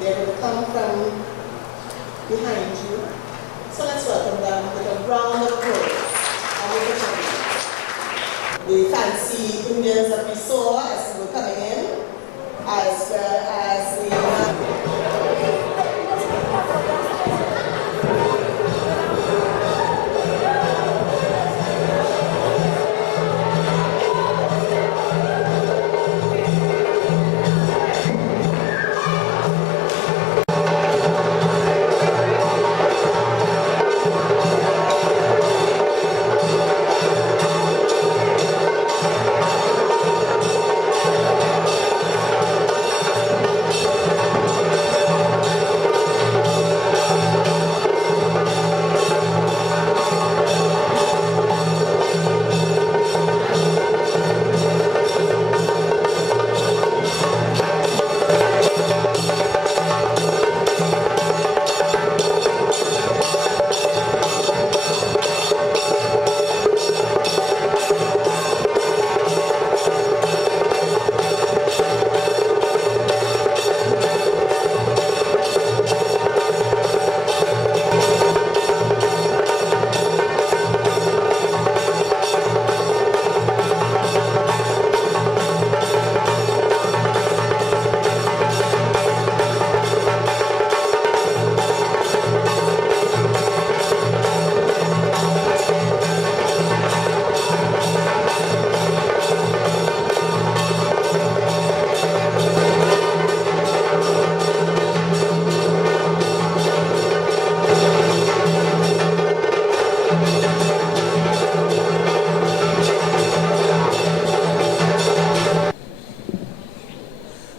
They're going to come from behind you. So let's welcome them with a round of applause. The fancy Indians that we saw as we were coming in, as well as the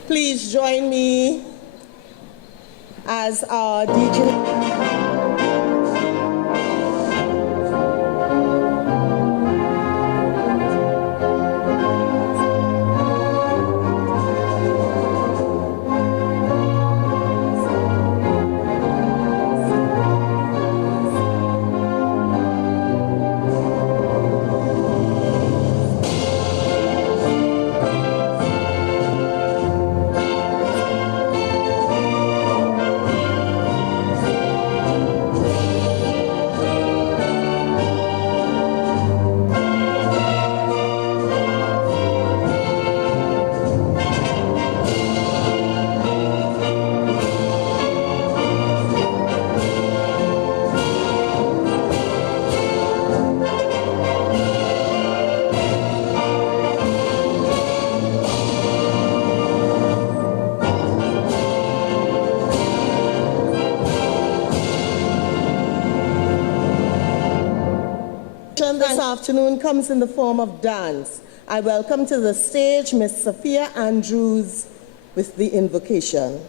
Please join me as our DJ. This afternoon comes in the form of dance. I welcome to the stage Miss Sophia Andrews with the invocation.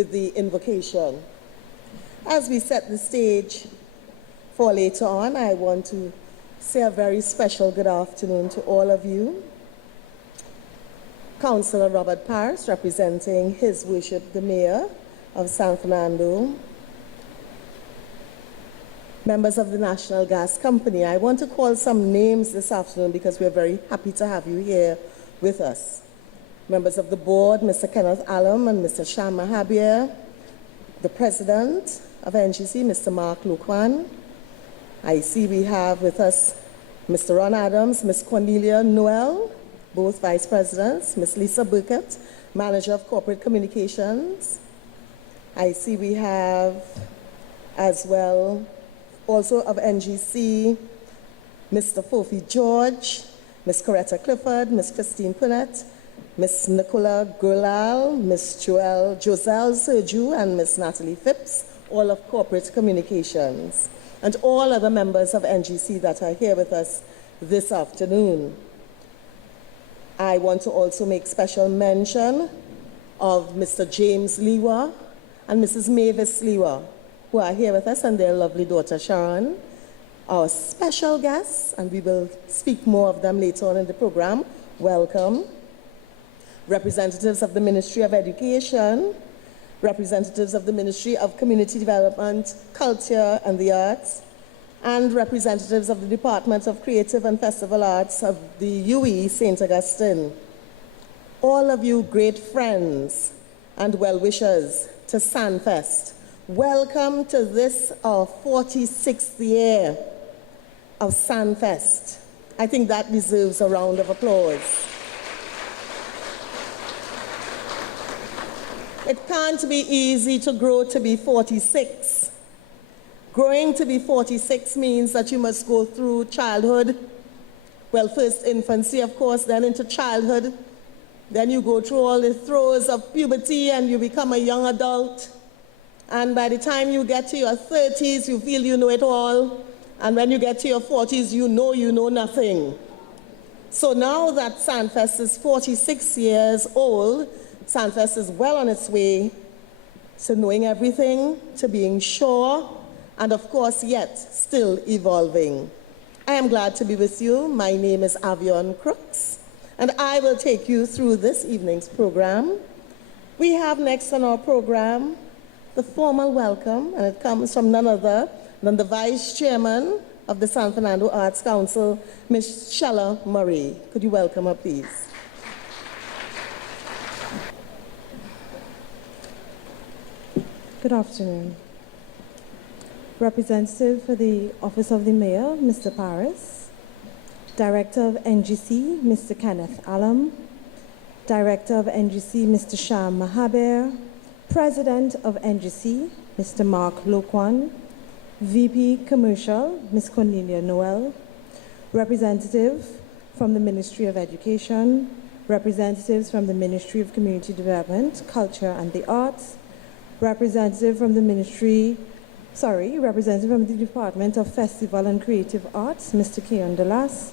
with the invocation. As we set the stage for later on, I want to say a very special good afternoon to all of you. Councillor Robert Paris, representing His Worship the Mayor of San Fernando. Members of the National Gas Company. I want to call some names this afternoon because we're very happy to have you here with us. Members of the board, Mr. Kenneth Allen and Mr. Sham Mahabir. The President of NGC, Mr. Mark Luquan. I see we have with us Mr. Ron Adams, Ms. Cornelia Noel, both Vice Presidents, Ms. Lisa Burkett, Manager of Corporate Communications. I see we have as well, also of NGC, Mr. Fofi George, Ms. Coretta Clifford, Ms. Christine Punnett, Ms. Nicola Gurlal, Ms. Joselle Serju, and Ms. Natalie Phipps, all of Corporate Communications, and all other members of NGC that are here with us this afternoon. I want to also make special mention of Mr. James Lewa and Mrs. Mavis Lewa, who are here with us, and their lovely daughter Sharon, our special guests, and we will speak more of them later on in the program. Welcome. Representatives of the Ministry of Education, representatives of the Ministry of Community Development, Culture and the Arts, and representatives of the Department of Creative and Festival Arts of the UE St. Augustine. All of you great friends and well-wishers to Sanfest, welcome to this, our 46th year of Sanfest. I think that deserves a round of applause. It can't be easy to grow to be 46. Growing to be 46 means that you must go through childhood. Well, first infancy, of course, then into childhood. Then you go through all the throes of puberty and you become a young adult. And by the time you get to your 30s, you feel you know it all. And when you get to your 40s, you know nothing. So now that Sanfest is 46 years old, Sanfest is well on its way to knowing everything, to being sure, and of course, yet still evolving. I am glad to be with you. My name is Avion Crooks, and I will take you through this evening's program. We have next on our program the formal welcome, and it comes from none other than the Vice Chairman of the San Fernando Arts Council, Ms. Shella Murray. Could you welcome her, please? Good afternoon. Representative for the Office of the Mayor, Mr. Paris. Director of NGC, Mr. Kenneth Allen. Director of NGC, Mr. Sham Mahabir. President of NGC, Mr. Mark Loquan. VP Commercial, Ms. Cornelia Noel. Representative from the Ministry of Education. Representatives from the Ministry of Community Development, Culture and the Arts. Representative from the Department of Festival and Creative Arts, Mr. Keon Delas.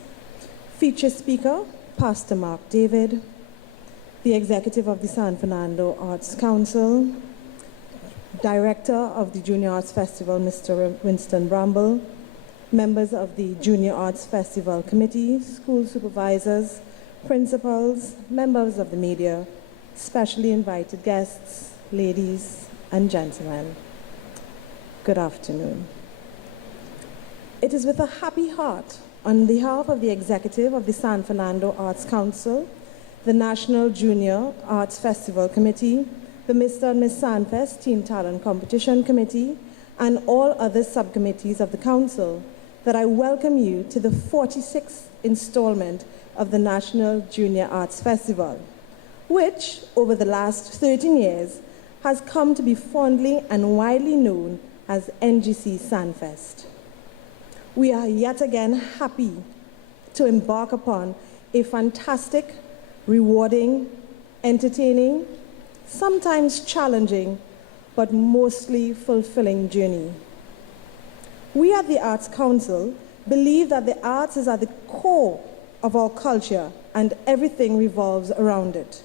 Feature speaker, Pastor Mark David. The Executive of the San Fernando Arts Council. Director of the Junior Arts Festival, Mr. Winston Bramble. Members of the Junior Arts Festival Committee, school supervisors, principals, members of the media, specially invited guests, ladies and gentlemen, good afternoon. It is with a happy heart, on behalf of the executive of the San Fernando Arts Council, the National Junior Arts Festival Committee, the Mr. and Ms. Sanfest Teen Talent Competition Committee, and all other subcommittees of the Council, that I welcome you to the 46th installment of the National Junior Arts Festival, which, over the last 13 years, has come to be fondly and widely known as NGC Sanfest. We are yet again happy to embark upon a fantastic, rewarding, entertaining, sometimes challenging, but mostly fulfilling journey. We at the Arts Council believe that the arts is at the core of our culture and everything revolves around it.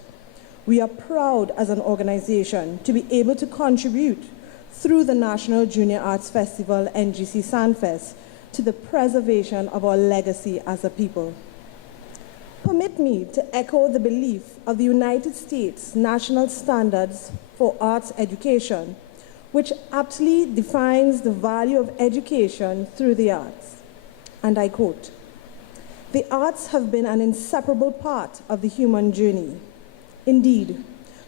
We are proud as an organization to be able to contribute through the National Junior Arts Festival, NGC Sanfest, to the preservation of our legacy as a people. Permit me to echo the belief of the United States National Standards for Arts Education, which aptly defines the value of education through the arts. And I quote, "The arts have been an inseparable part of the human journey. Indeed,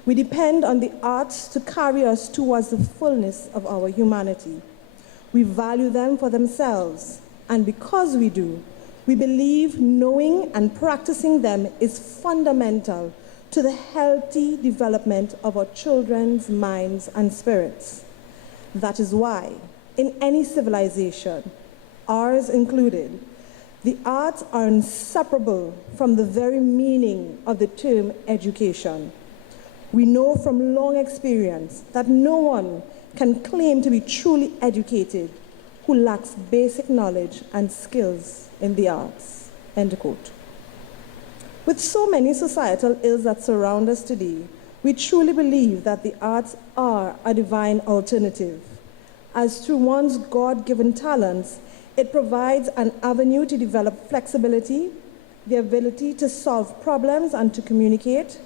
we depend on the arts to carry us towards the fullness of our humanity. We value them for themselves, and because we do, we believe knowing and practicing them is fundamental to the healthy development of our children's minds and spirits. That is why, in any civilization, ours included, the arts are inseparable from the very meaning of the term education. We know from long experience that no one can claim to be truly educated who lacks basic knowledge and skills in the arts." End quote. With so many societal ills that surround us today, we truly believe that the arts are a divine alternative, as through one's God-given talents, it provides an avenue to develop flexibility, the ability to solve problems and to communicate,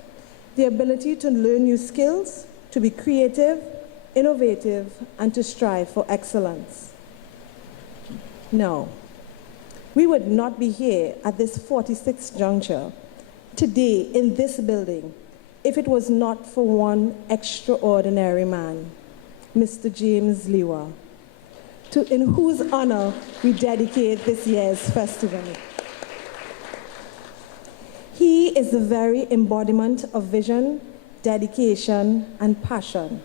the ability to learn new skills, to be creative, innovative, and to strive for excellence. Now, we would not be here at this 46th juncture today in this building if it was not for one extraordinary man, Mr. James Lewa, in whose honor we dedicate this year's festival. He is the very embodiment of vision, dedication, and passion.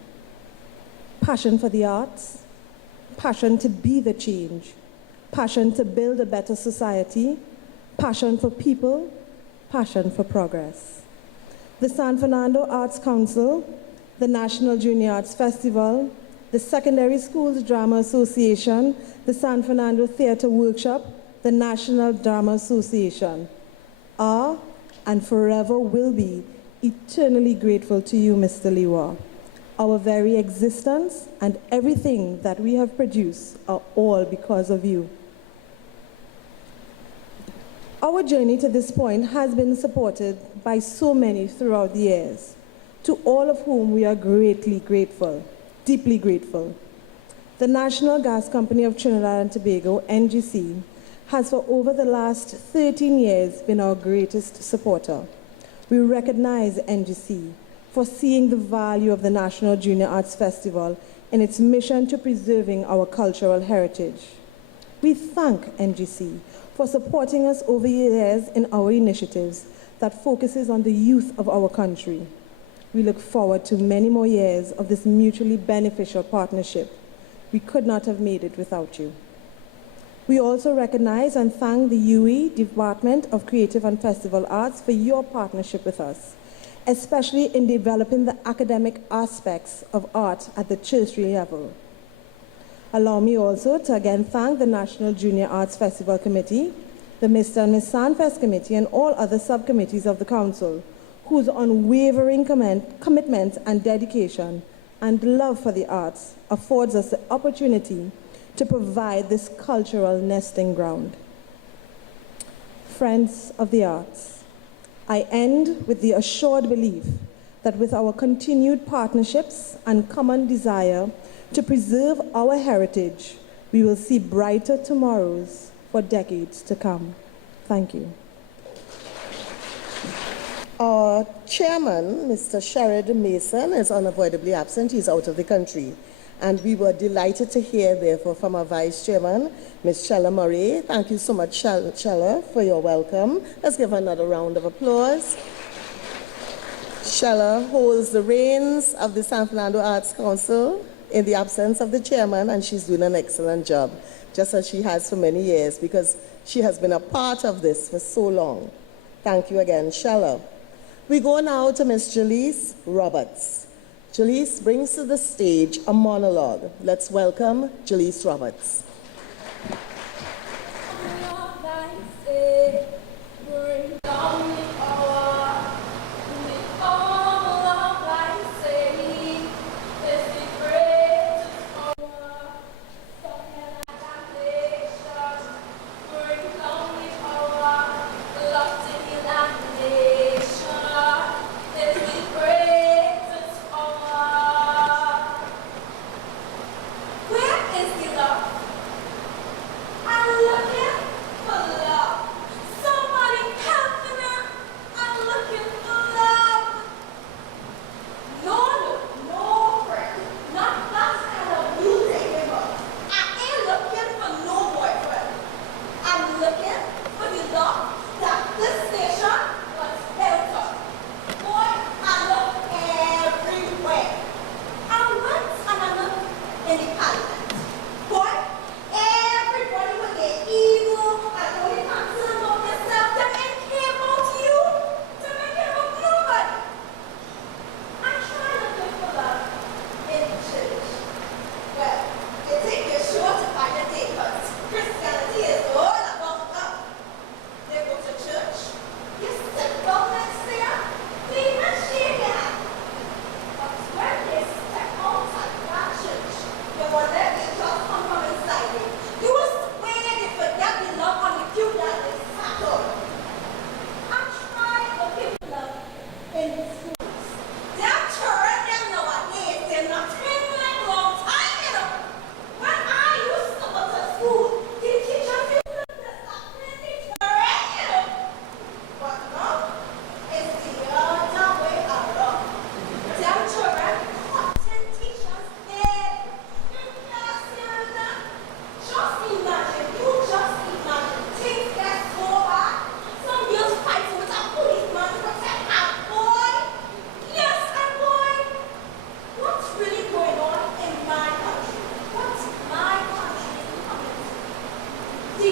Passion for the arts, passion to be the change, passion to build a better society, passion for people, passion for progress. The San Fernando Arts Council, the National Junior Arts Festival, the Secondary Schools Drama Association, the San Fernando Theatre Workshop, the National Drama Association are and forever will be eternally grateful to you, Mr. Lewa. Our very existence and everything that we have produced are all because of you. Our journey to this point has been supported by so many throughout the years, to all of whom we are greatly grateful, deeply grateful. The National Gas Company of Trinidad and Tobago, NGC, has for over the last 13 years been our greatest supporter. We recognize NGC for seeing the value of the National Junior Arts Festival in its mission to preserving our cultural heritage. We thank NGC for supporting us over the years in our initiatives that focuses on the youth of our country. We look forward to many more years of this mutually beneficial partnership. We could not have made it without you. We also recognize and thank the UE Department of Creative and Festival Arts for your partnership with us, especially in developing the academic aspects of art at the tertiary level. Allow me also to again thank the National Junior Arts Festival Committee, the Mr. and Ms. Sanfest Committee, and all other subcommittees of the Council, whose unwavering commitment and dedication and love for the arts affords us the opportunity to provide this cultural nesting ground. Friends of the arts, I end with the assured belief that with our continued partnerships and common desire to preserve our heritage, we will see brighter tomorrows for decades to come. Thank you. Our chairman, Mr. Sherrod Mason, is unavoidably absent. He's out of the country. And we were delighted to hear, therefore, from our vice chairman, Ms. Shella Murray. Thank you so much, Shella, for your welcome. Let's give her another round of applause. Shella holds the reins of the San Fernando Arts Council in the absence of the chairman, and she's doing an excellent job, just as she has for many years, because she has been a part of this for so long. Thank you again, Shella. We go now to Ms. Jaleese Roberts. Jaleese brings to the stage a monologue. Let's welcome Jaleese Roberts. Bring down the power,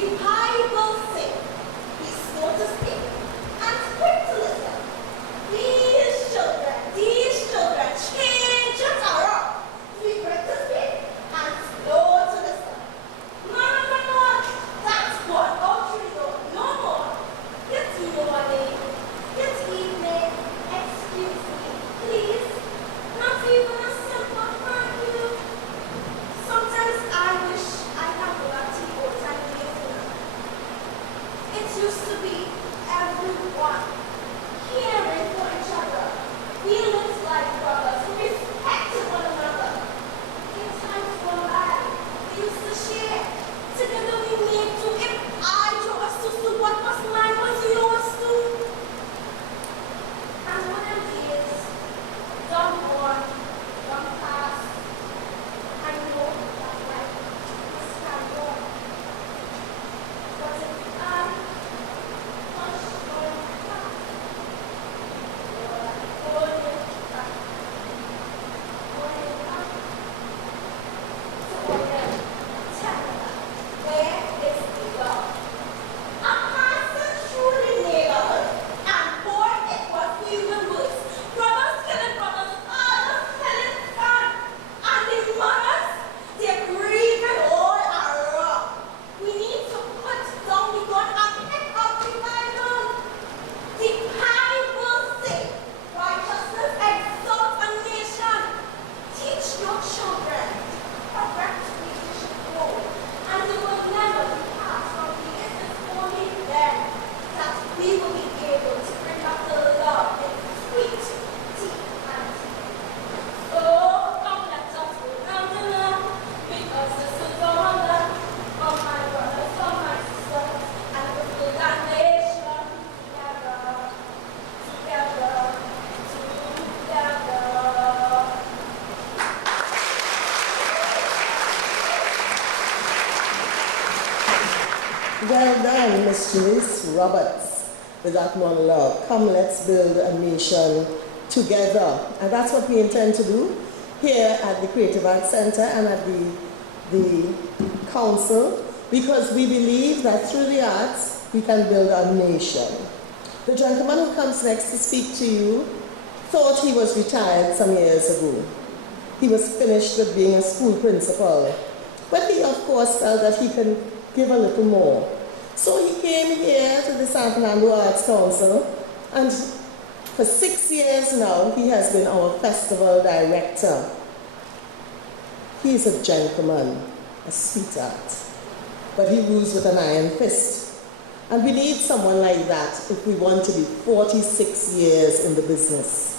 Bible says, be slow to speak and quick to listen. These children, change your terror. Be quick to speak and slow to listen. No, that's what ultra don't. No more. It's morning. It's evening. Excuse me, please. Not even a simple thank you. Sometimes I wish I could go back to the old time days. It used to be everyone caring for each other. We looked like brothers who respected one another. In times gone by, we used to share. Together we made do. If I draw a susu, what was mine was yours too. And one of these, done on, done past. I know that life must carry on. But if I push on back, hold it back, so then tell her, where is the love? A person truly neighborhood, and boy, it was even worse. Brothers killing brothers, fathers killing sons, and the mothers, they're grieving all around. We need to put down the gun and pick up the Bible. The Bible says, righteousness exalts a nation. Teach your children, correct which they should go, and they will never be passed from the It's only then that we will be able to bring back the love in sweet tea and tea. Oh, come let us go down the love, because this is the wonder of my brothers, of my sisters, and we build our nation together. Well done, Miss Joyce Roberts, with that monologue. Come, let's build a nation together. And that's what we intend to do here at the Creative Arts Center and at the council, because we believe that through the arts, we can build a nation. The gentleman who comes next to speak to you thought he was retired some years ago. He was finished with being a school principal. But he, of course, felt that he can give a little more. So he came here to the San Fernando Arts Council, and for 6 years now, he has been our festival director. He is a gentleman, a sweetheart, but he rules with an iron fist. And we need someone like that if we want to be 46 years in the business.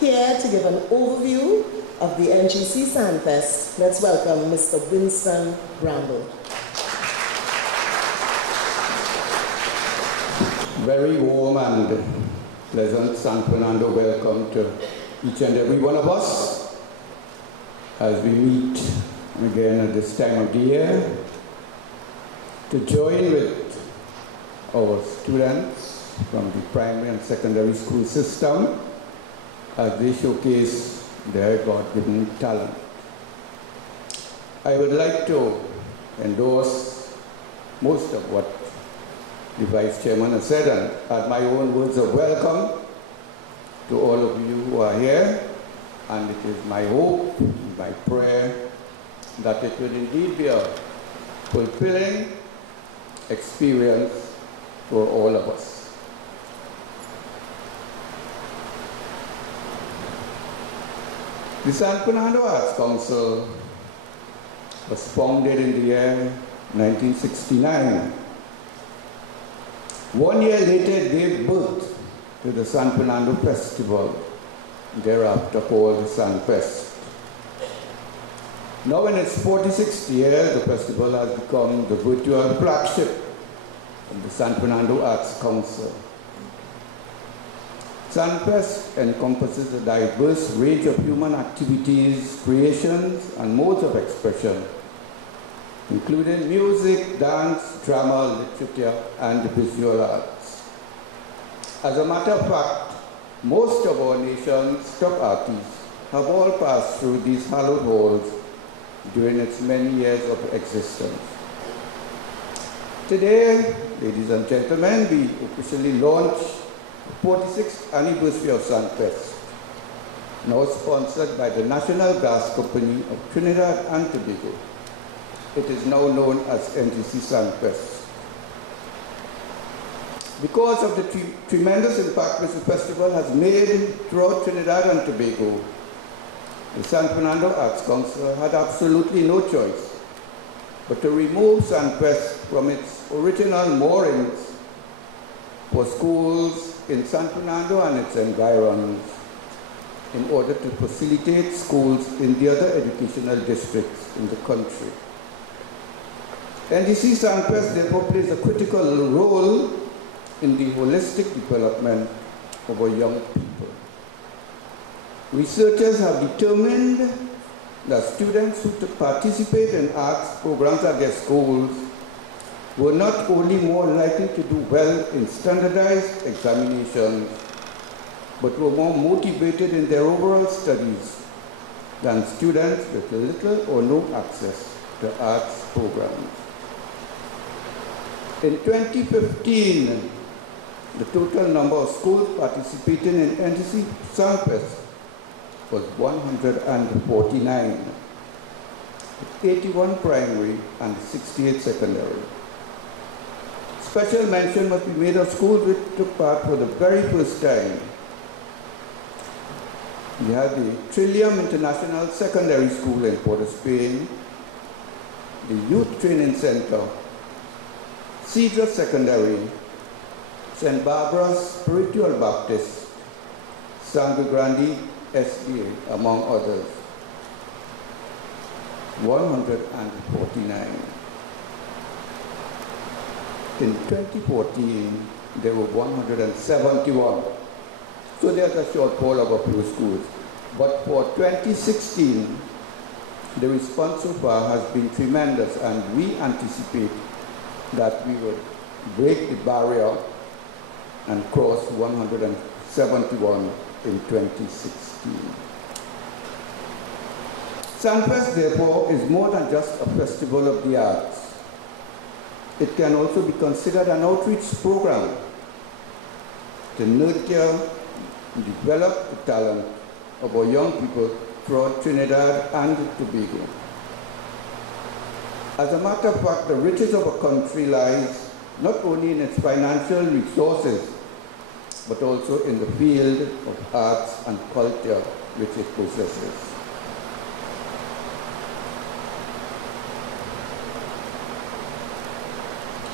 Here to give an overview of the NGC Sanfest, let's welcome Mr. Winston Bramble. Very warm and pleasant San Fernando welcome to each and every one of us as we meet again at this time of the year to join with our students from the primary and secondary school system as they showcase their God-given talent. I would like to endorse most of what the Vice Chairman has said and add my own words of welcome to all of you who are here. And it is my hope, my prayer, that it will indeed be a fulfilling experience for all of us. The San Fernando Arts Council was founded in the year 1969. 1 year later, it gave birth to the San Fernando Festival, thereafter called the Sanfest. Now in its 46th year, the festival has become the virtual flagship of the San Fernando Arts Council. Sanfest encompasses a diverse range of human activities, creations, and modes of expression, including music, dance, drama, literature, and the visual arts. As a matter of fact, most of our nation's top artists have all passed through these hallowed halls during its many years of existence. Today, ladies and gentlemen, we officially launch the 46th anniversary of Sanfest, now sponsored by the National Gas Company of Trinidad and Tobago. It is now known as NGC Sanfest. Because of the tremendous impact which the festival has made throughout Trinidad and Tobago, the San Fernando Arts Council had absolutely no choice but to remove Sanfest from its original moorings for schools in San Fernando and its environs in order to facilitate schools in the other educational districts in the country. NGC Sanfest therefore plays a critical role in the holistic development of our young people. Researchers have determined that students who participate in arts programs at their schools were not only more likely to do well in standardized examinations, but were more motivated in their overall studies than students with little or no access to arts programs. In 2015, the total number of schools participating in NGC Sanfest was 149, 81 primary and 68 secondary. Special mention must be made of schools which took part for the very first time. We have the Trillium International Secondary School in Port of Spain, the Youth Training Center, Cedar Secondary, St. Barbara's Spiritual Baptist, Sangre Grande SDA, among others. 149. In 2014, there were 171. So there's a shortfall of a few schools. But for 2016, the response so far has been tremendous, and we anticipate that we will break the barrier and cross 171 in 2016. Sanfest, therefore, is more than just a festival of the arts. It can also be considered an outreach program to nurture and develop the talent of our young people throughout Trinidad and Tobago. As a matter of fact, the riches of a country lies not only in its financial resources, but also in the field of arts and culture which it possesses.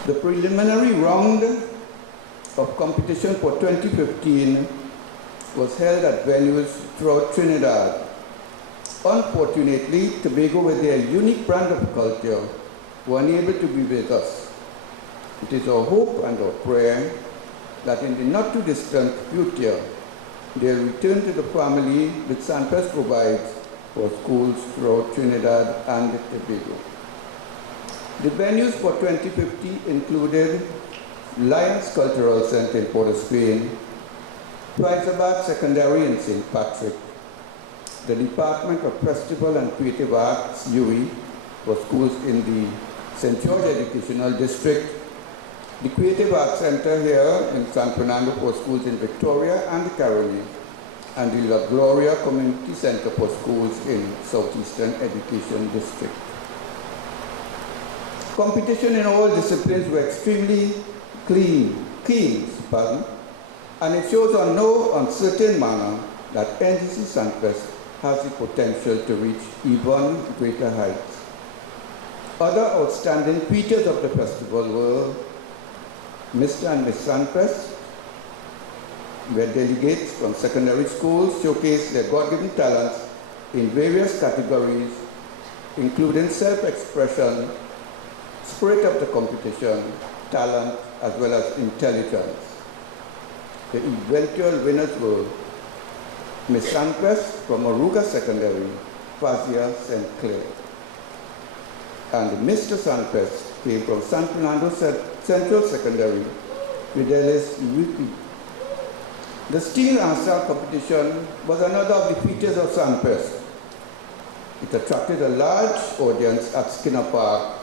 The preliminary round of competition for 2015 was held at venues throughout Trinidad. Unfortunately, Tobago, with their unique brand of culture, were unable to be with us. It is our hope and our prayer that in the not-too-distant future, they'll return to the family which Sanfest provides for schools throughout Trinidad and Tobago. The venues for 2050 included Lions Cultural Center in Port of Spain, Prizabad Secondary in St. Patrick, the Department of Festival and Creative Arts, UE, for schools in the St. George Educational District, the Creative Arts Center here in San Fernando for schools in Victoria and the Carolina, and the La Gloria Community Center for schools in Southeastern Education District. Competition in all disciplines were extremely keen, and it shows on no uncertain manner that NGC Sanfest has the potential to reach even greater heights. Other outstanding features of the festival were Mr. and Miss Sanfest, where delegates from secondary schools showcased their God-given talents in various categories, including self-expression, spirit of the competition, talent, as well as intelligence. The eventual winners were Miss Sanfest from Aruga Secondary, Fazia St. Clair, and Mr. Sanfest came from San Fernando Central Secondary, Fidelis UP. The steel and sail competition was another of the features of Sanfest. It attracted a large audience at Skinner Park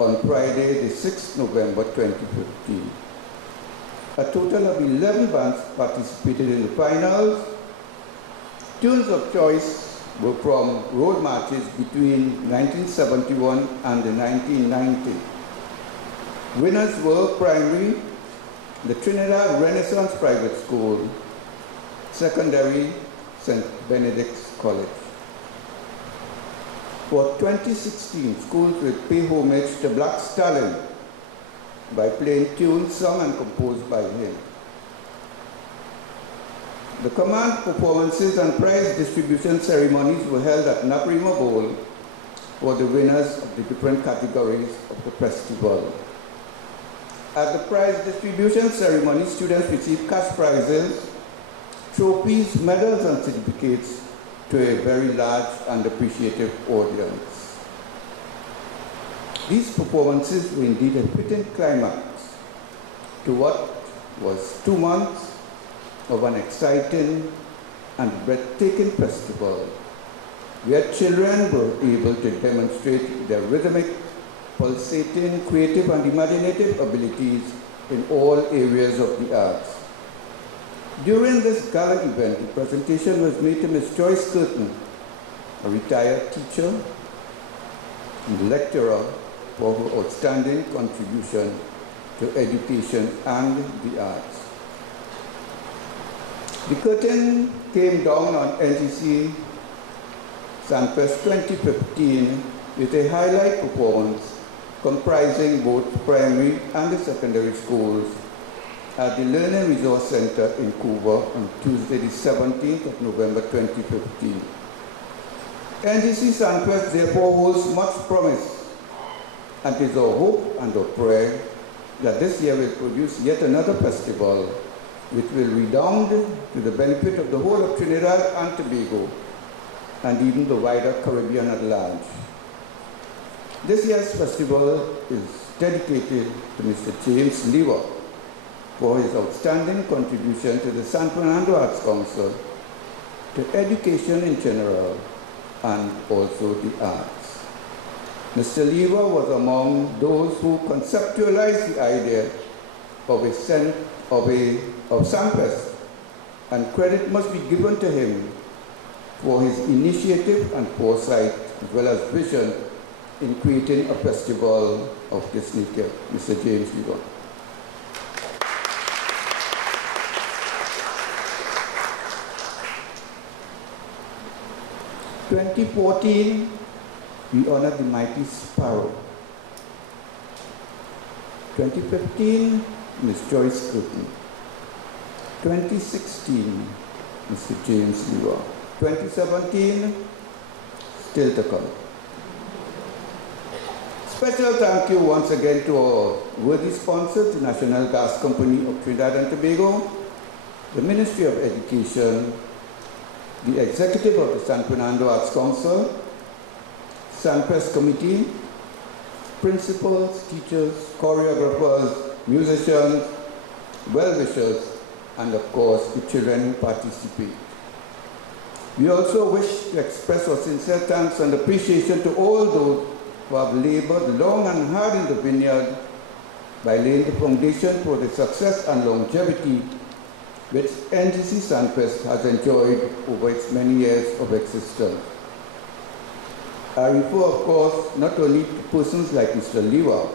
on Friday, the 6th November 2015. A total of 11 bands participated in the finals. Tunes of choice were from road marches between 1971 and 1990. Winners were primary, the Trinidad Renaissance Private School, secondary, St. Benedict's College. For 2016, schools will pay homage to Black Stallion by playing tunes sung and composed by him. The command performances and prize distribution ceremonies were held at Naprima Bowl for the winners of the different categories of the festival. At the prize distribution ceremony, students received cash prizes, trophies, medals, and certificates to a very large and appreciative audience. These performances were indeed a fitting climax to what was 2 months of an exciting and breathtaking festival, where children were able to demonstrate their rhythmic, pulsating, creative, and imaginative abilities in all areas of the arts. During this gala event, the presentation was made to Ms. Joyce Clifton, a retired teacher and lecturer, for her outstanding contribution to education and the arts. The curtain came down on NGC Sanfest 2015 with a highlight performance comprising both primary and the secondary schools at the Learning Resource Center in Cuba on Tuesday, the 17th of November 2015. NGC Sanfest therefore holds much promise, and it is our hope and our prayer that this year will produce yet another festival which will redound to the benefit of the whole of Trinidad and Tobago and even the wider Caribbean at large. This year's festival is dedicated to Mr. James Lever for his outstanding contribution to the San Fernando Arts Council, to education in general, and also the arts. Mr. Lever was among those who conceptualized the idea of Sanfest, and credit must be given to him for his initiative and foresight, as well as vision in creating a festival of this nature. Mr. James Lever. In 2014, we honored the mighty Sparrow. 2015, Ms. Joyce Clifton. 2016, Mr. James Lever. 2017, still to come. Special thank you once again to our worthy sponsor, the National Gas Company of Trinidad and Tobago, the Ministry of Education, the Executive of the San Fernando Arts Council, Sanfest Committee, principals, teachers, choreographers, musicians, well-wishers, and of course, the children who participate. We also wish to express our sincere thanks and appreciation to all those who have labored long and hard in the vineyard by laying the foundation for the success and longevity which NGC Sanfest has enjoyed over its many years of existence. I refer, of course, not only to persons like Mr. Lever.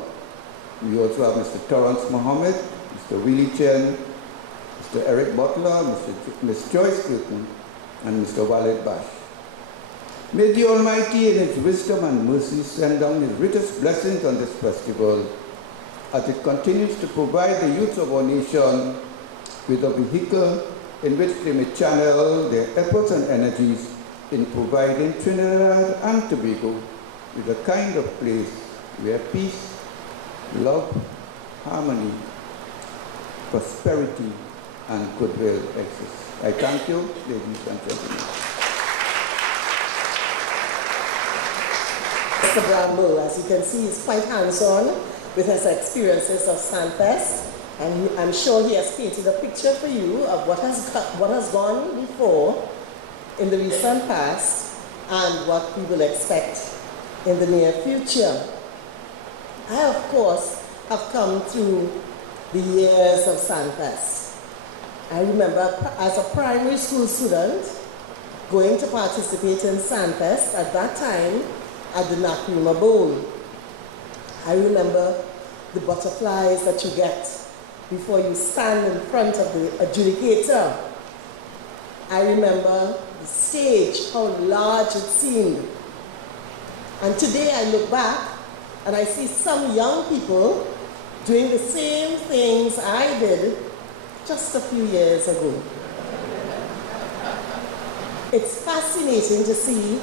We also have Mr. Torrance Mohammed, Mr. Willie Chen, Mr. Eric Butler, Ms. Joyce Clifton, and Mr. Walid Bash. May the Almighty in His wisdom and mercy send down His richest blessings on this festival as it continues to provide the youth of our nation with a vehicle in which they may channel their efforts and energies in providing Trinidad and Tobago with a kind of place where peace, love, harmony, prosperity, and goodwill exist. I thank you, ladies and gentlemen. Mr. Bramble, as you can see, is quite hands-on with his experiences of Sanfest, and I'm sure he has painted a picture for you of what has gone before in the recent past and what we will expect in the near future. I, of course, have come through the years of Sanfest. I remember as a primary school student going to participate in Sanfest at that time at the Nakrima Bowl. I remember the butterflies that you get before you stand in front of the adjudicator. I remember the stage, how large it seemed. And today I look back and I see some young people doing the same things I did just a few years ago. It's fascinating to see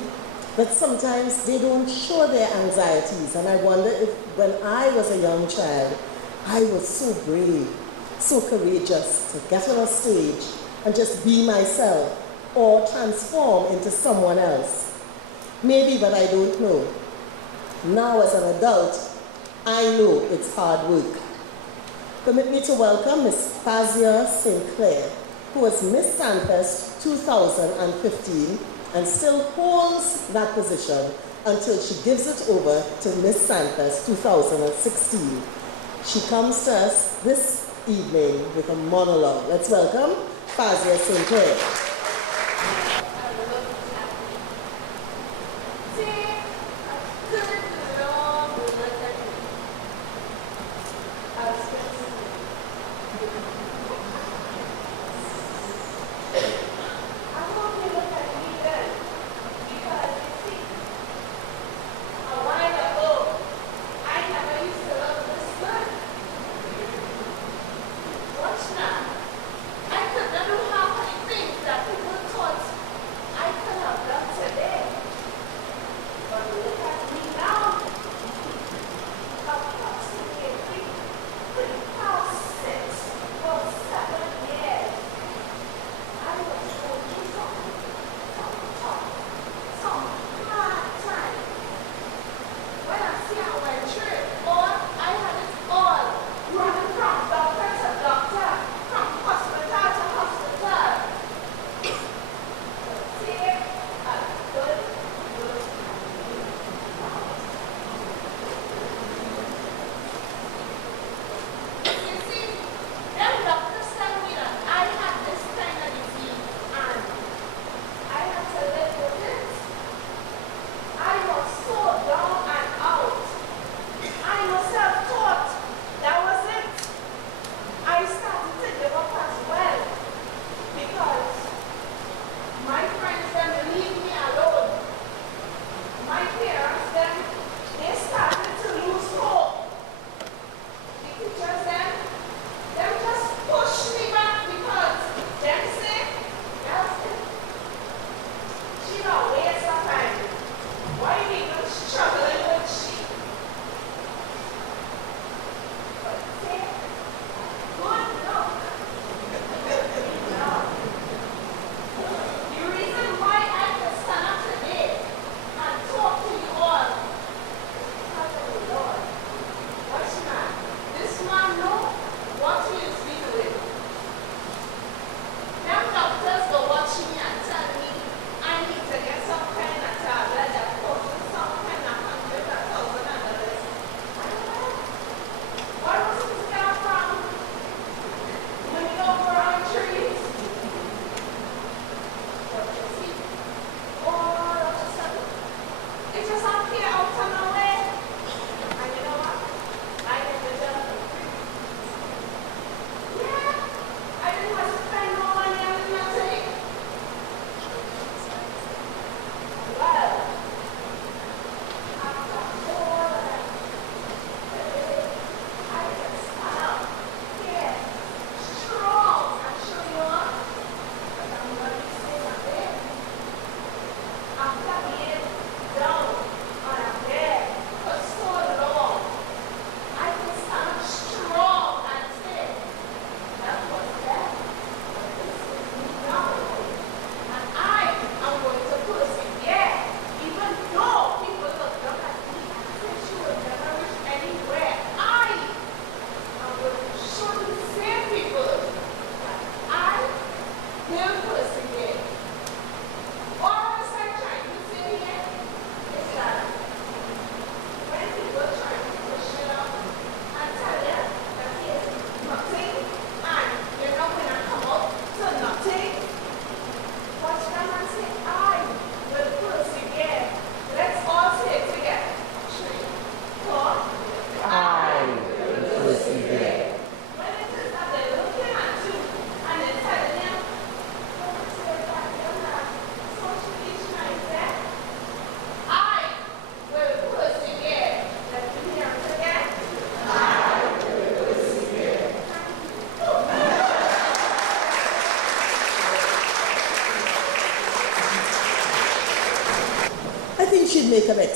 that sometimes they don't show their anxieties, and I wonder if when I was a young child, I was so brave, so courageous to get on a stage and just be myself or transform into someone else. Maybe, but I don't know. Now as an adult, I know it's hard work. Permit me to welcome Ms. Fazia St. Clair, who was Miss Sanfest 2015 and still holds that position until she gives it over to Miss Sanfest 2016. She comes to us this evening with a monologue. Let's welcome Fazia St. Clair. I could never have the things that people thought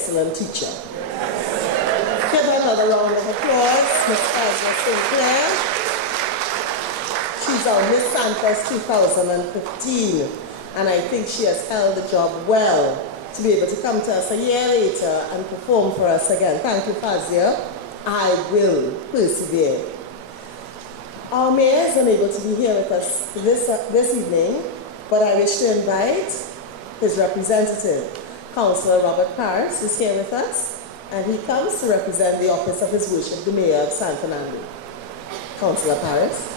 excellent teacher. Give her another round of applause, Miss Ezra Sinclair. She's our Miss Sanfest 2015, and I think she has held the job well to be able to come to us a year later and perform for us again. Thank you, Fazia. I will persevere. Our mayor is unable to be here with us this evening, but I wish to invite his representative. Councillor Robert Paris is here with us, and he comes to represent the office of His Worship the Mayor of San Fernando. Councillor Paris.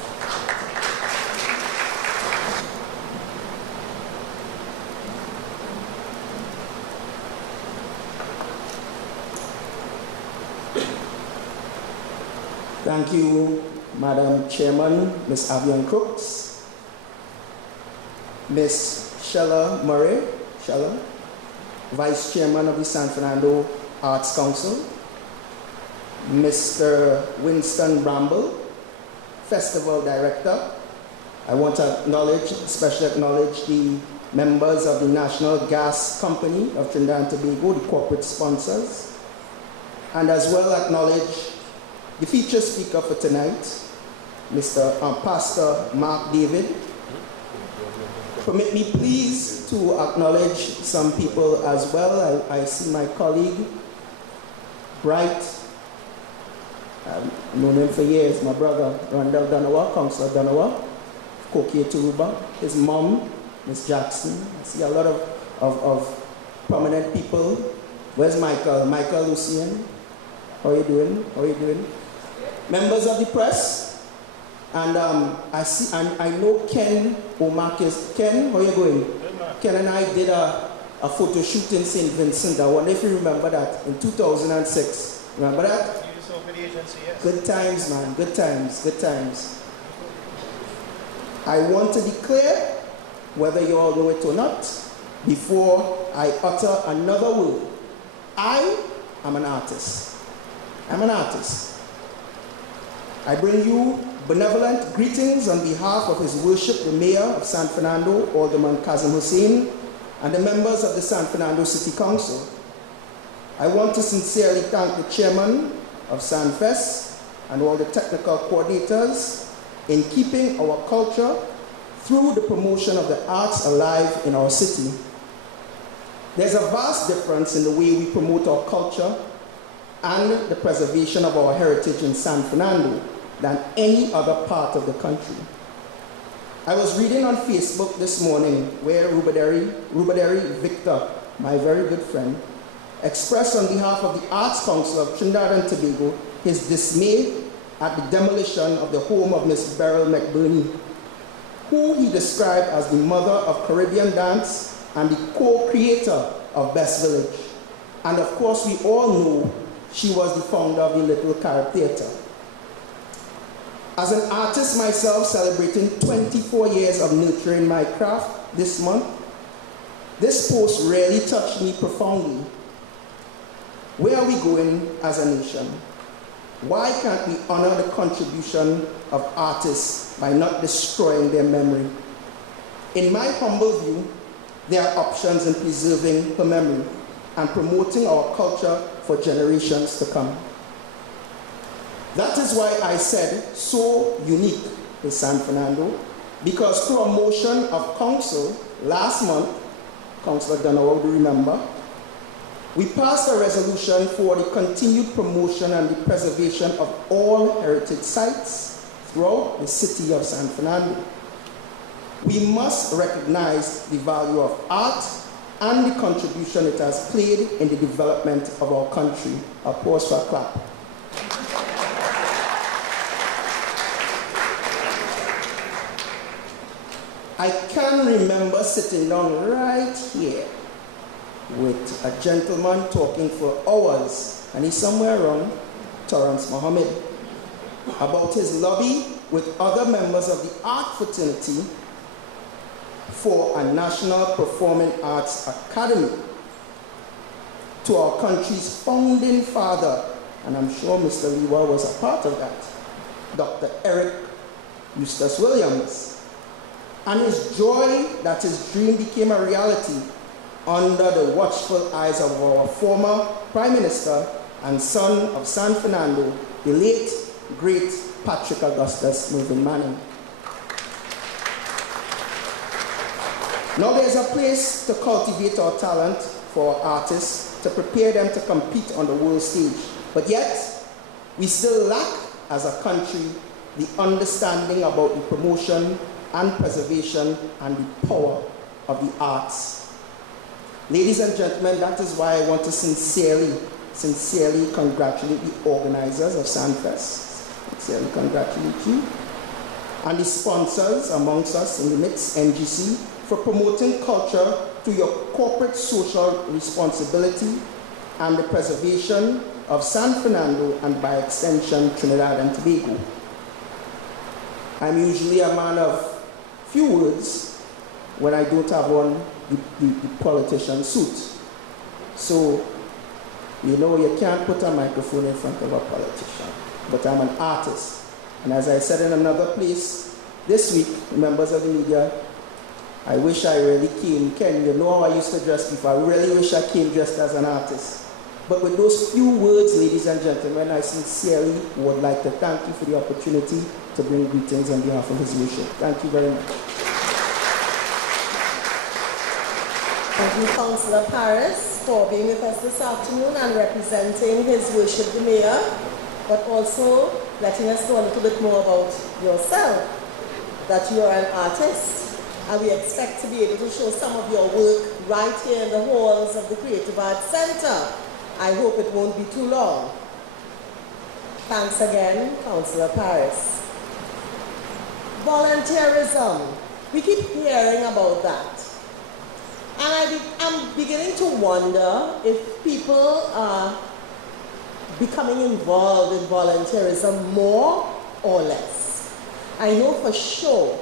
Thank you, Madam Chairman, Ms. Avian Crooks, Ms. Shella Murray, Vice Chairman of the San Fernando Arts Council, Mr. Winston Bramble, Festival Director. I want to especially acknowledge the members of the National Gas Company of Trinidad and Tobago, the corporate sponsors, and as well acknowledge the featured speaker for tonight, Pastor Mark David. Permit me please to acknowledge some people as well. I see my colleague, Bright, I've known him for years, my brother, Randall Donawa, Councillor Donawa, Kokie Turuba, his mom, Miss Jackson. I see a lot of prominent people. Where's Michael? Michael Lucien. How are you doing? Members of the press, and I know Ken O'Marcus. Ken, how are you going? Ken and I did a photo shoot in St. Vincent. I wonder if you remember that in 2006. Remember that? Good times, man. Good times. I want to declare, whether you all know it or not, before I utter another word. I am an artist. I bring you benevolent greetings on behalf of His Worship the Mayor of San Fernando, Alderman Kazim Hussein, and the members of the San Fernando City Council. I want to sincerely thank the Chairman of Sanfest and all the technical coordinators in keeping our culture through the promotion of the arts alive in our city. There's a vast difference in the way we promote our culture and the preservation of our heritage in San Fernando than any other part of the country. I was reading on Facebook this morning where Rubaderi Victor, my very good friend, expressed on behalf of the Arts Council of Trinidad and Tobago his dismay at the demolition of the home of Miss Beryl McBurney, who he described as the mother of Caribbean dance and the co-creator of Best Village. And of course, we all know she was the founder of the Little Carib Theatre. As an artist myself, celebrating 24 years of nurturing my craft this month, this post really touched me profoundly. Where are we going as a nation? Why can't we honor the contribution of artists by not destroying their memory? In my humble view, there are options in preserving her memory and promoting our culture for generations to come. That is why I said so unique is San Fernando, because through a motion of council last month, Councillor Donawa will remember, we passed a resolution for the continued promotion and the preservation of all heritage sites throughout the city of San Fernando. We must recognize the value of art and the contribution it has played in the development of our country. A pause for a clap. I can remember sitting down right here with a gentleman talking for hours, and he's somewhere around, Torrance Mohammed, about his lobby with other members of the art fraternity for a National Performing Arts Academy to our country's founding father, and I'm sure Mr. Lewa was a part of that, Dr. Eric Eustace Williams, and his joy that his dream became a reality under the watchful eyes of our former Prime Minister and son of San Fernando, the late, great Patrick Augustus Mervyn Manning. Now there's a place to cultivate our talent for our artists, to prepare them to compete on the world stage. But yet, we still lack, as a country, the understanding about the promotion and preservation and the power of the arts. Ladies and gentlemen, that is why I want to sincerely congratulate the organizers of Sanfest. Sincerely congratulate you. And the sponsors amongst us in the midst, NGC, for promoting culture through your corporate social responsibility and the preservation of San Fernando and by extension Trinidad and Tobago. I'm usually a man of few words when I don't have on the politician suit. So, you know, you can't put a microphone in front of a politician. But I'm an artist. And as I said in another place this week, members of the media, I wish I really came. Ken, you know how I used to dress before. I really wish I came dressed as an artist. But with those few words, ladies and gentlemen, I sincerely would like to thank you for the opportunity to bring greetings on behalf of His Worship. Thank you very much. Thank you, Councillor Paris, for being with us this afternoon and representing His Worship the Mayor, but also letting us know a little bit more about yourself, that you are an artist. And we expect to be able to show some of your work right here in the halls of the Creative Arts Center. I hope it won't be too long. Thanks again, Councillor Paris. Volunteerism. We keep hearing about that. And I'm beginning to wonder if people are becoming involved in volunteerism more or less. I know for sure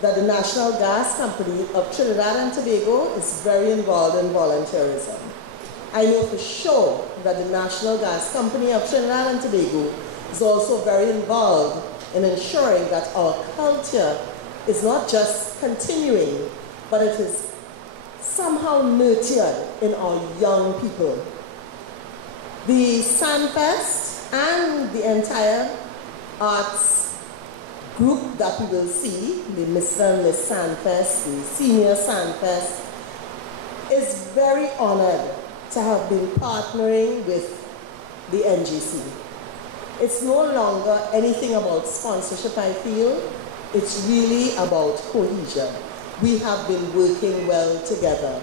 that the National Gas Company of Trinidad and Tobago is very involved in volunteerism. I know for sure that the National Gas Company of Trinidad and Tobago is also very involved in ensuring that our culture is not just continuing, but it is somehow nurtured in our young people. The Sanfest and the entire arts group that we will see, the Mr. and Miss Sanfest, the Senior Sanfest, is very honored to have been partnering with the NGC. It's no longer anything about sponsorship, I feel. It's really about cohesion. We have been working well together.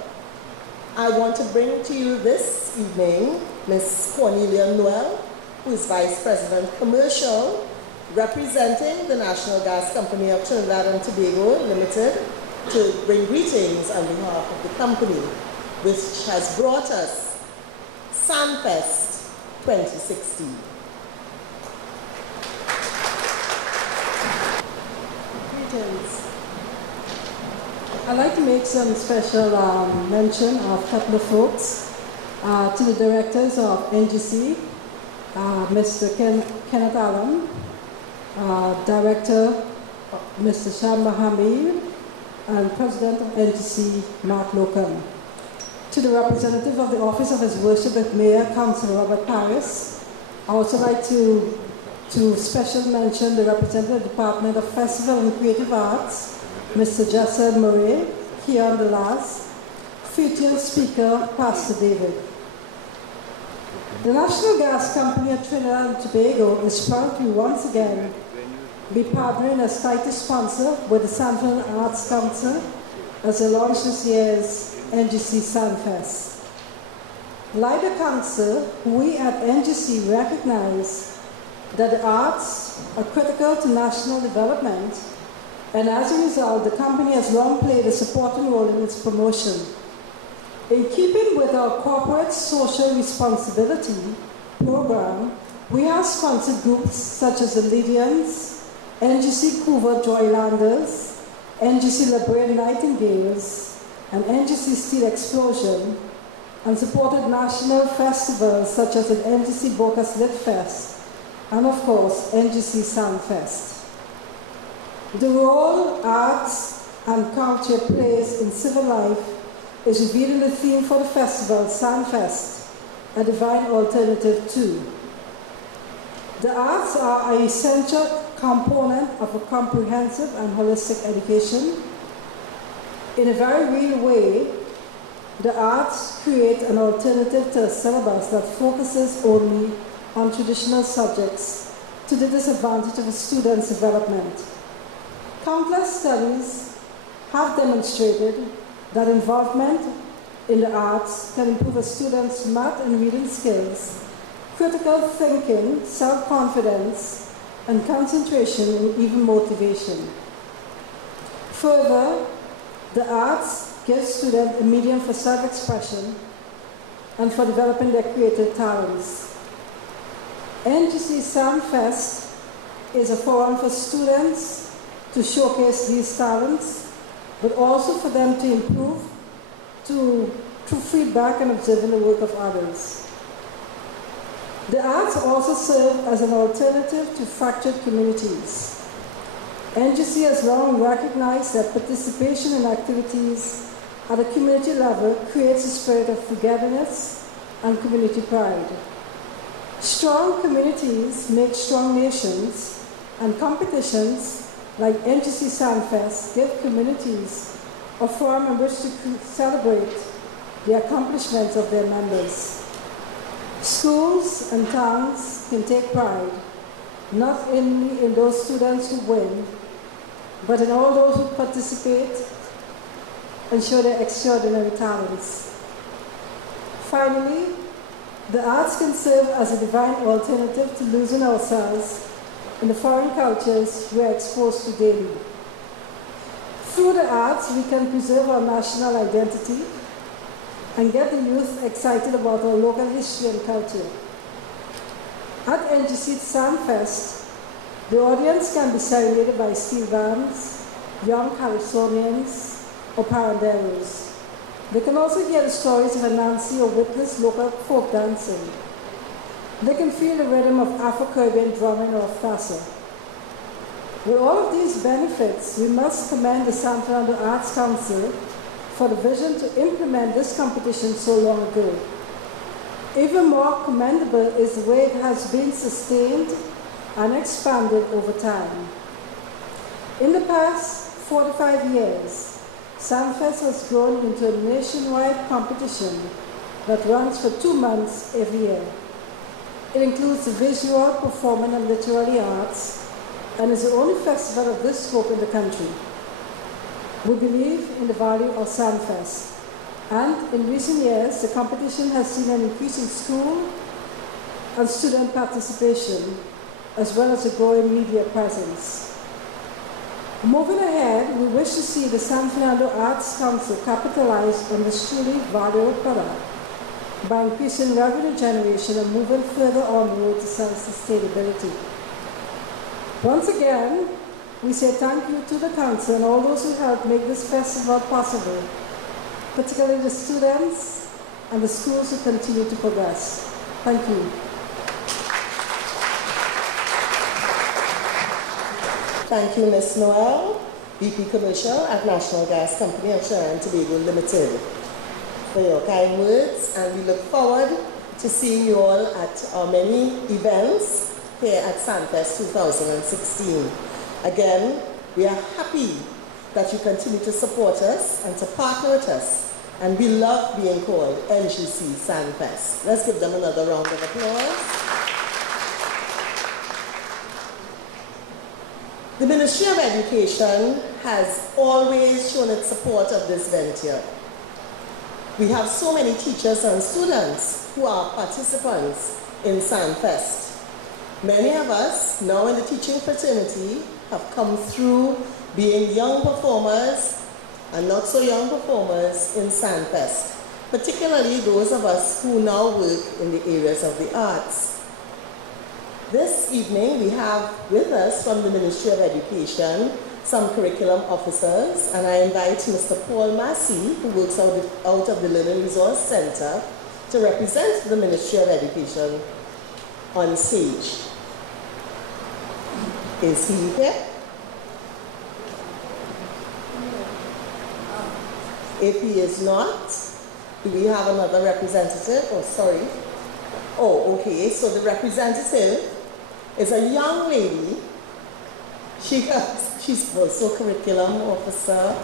I want to bring to you this evening Ms. Cornelia Noel, who is Vice President Commercial, representing the National Gas Company of Trinidad and Tobago Limited, to bring greetings on behalf of the company, which has brought us Sanfest 2016. Greetings. I'd like to make some special mention of a couple of folks. To the directors of NGC, Mr. Kenneth Allen, Director Mr. Shamba Hamid, and President of NGC, Mark Locum. To the representative of the Office of His Worship the Mayor, Councillor Robert Paris, I also like to special mention the representative of the Department of Festival and Creative Arts, Mr. Jessel Murray, here on the last, featured speaker, Pastor David. The National Gas Company of Trinidad and Tobago is proud to once again be partnering as title sponsor with the San Fernando Arts Council as they launch this year's NGC Sanfest. Like the council, we at NGC recognize that the arts are critical to national development, and as a result, the company has long played a supporting role in its promotion. In keeping with our corporate social responsibility program, we have sponsored groups such as the Lydians, NGC Couva Joylanders, NGC Librarian Nightingales, and NGC Steel Explosion, and supported national festivals such as the NGC Bocas Lit Fest, and of course, NGC Sanfest. The role arts and culture plays in civil life is revealed in the theme for the festival, Sanfest, a divine alternative to. The arts are an essential component of a comprehensive and holistic education. In a very real way, the arts create an alternative to a syllabus that focuses only on traditional subjects to the disadvantage of a student's development. Countless studies have demonstrated that involvement in the arts can improve a student's math and reading skills, critical thinking, self-confidence, and concentration, and even motivation. Further, the arts give students a medium for self-expression and for developing their creative talents. NGC Sanfest is a forum for students to showcase these talents, but also for them to improve through feedback and observing the work of others. The arts also serve as an alternative to fractured communities. NGC has long recognized that participation in activities at a community level creates a spirit of togetherness and community pride. Strong communities make strong nations, and competitions like NGC Sanfest give communities a forum in which to celebrate the accomplishments of their members. Schools and towns can take pride not only in those students who win, but in all those who participate and show their extraordinary talents. Finally, the arts can serve as a divine alternative to losing ourselves in the foreign cultures we are exposed to daily. Through the arts, we can preserve our national identity and get the youth excited about our local history and culture. At NGC Sanfest, the audience can be serenaded by steel bands, young Californians, or paranderos. They can also hear the stories of Anansi or witness local folk dancing. They can feel the rhythm of Afro-Caribbean drumming or thasso. With all of these benefits, we must commend the San Fernando Arts Council for the vision to implement this competition so long ago. Even more commendable is the way it has been sustained and expanded over time. In the past 45 years, Sanfest has grown into a nationwide competition that runs for 2 months every year. It includes the visual, performing, and literary arts, and is the only festival of this scope in the country. We believe in the value of Sanfest, and in recent years, the competition has seen an increase in school and student participation, as well as a growing media presence. Moving ahead, we wish to see the San Fernando Arts Council capitalize on this truly valuable product by increasing revenue generation and moving further on the road to self-sustainability. Once again, we say thank you to the Council and all those who helped make this festival possible, particularly the students and the schools who continue to progress. Thank you. Thank you, Ms. Noel, VP Commercial at National Gas Company of Trinidad and Tobago Limited, for your kind words, and we look forward to seeing you all at our many events here at Sanfest 2016. Again, we are happy that you continue to support us and to partner with us, and we love being called NGC Sanfest. Let's give them another round of applause. The Ministry of Education has always shown its support of this venture. We have so many teachers and students who are participants in Sanfest. Many of us, now in the teaching fraternity, have come through being young performers and not so young performers in Sanfest, particularly those of us who now work in the areas of the arts. This evening, we have with us from the Ministry of Education some curriculum officers, and I invite Mr. Paul Massey, who works out of the Learning Resource Center, to represent the Ministry of Education on stage. Is he here? If he is not, do we have another representative? Oh, sorry. Oh, okay. So the representative is a young lady. She's also curriculum officer.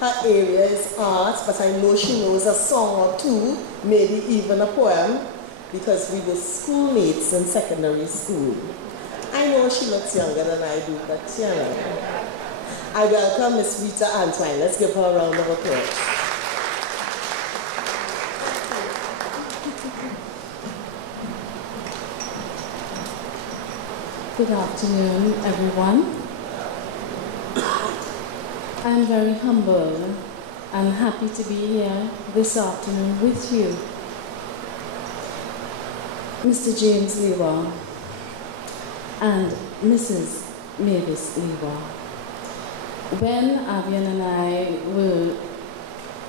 Her area is arts, but I know she knows a song or two, maybe even a poem, because we were schoolmates in secondary school. I know she looks younger than I do, but you know. I welcome Miss Rita Antwine. Let's give her a round of applause. Good afternoon, everyone. I'm very humble and happy to be here this afternoon with you. Mr. James Lewa and Mrs. Mavis Lewa. When Avian and I were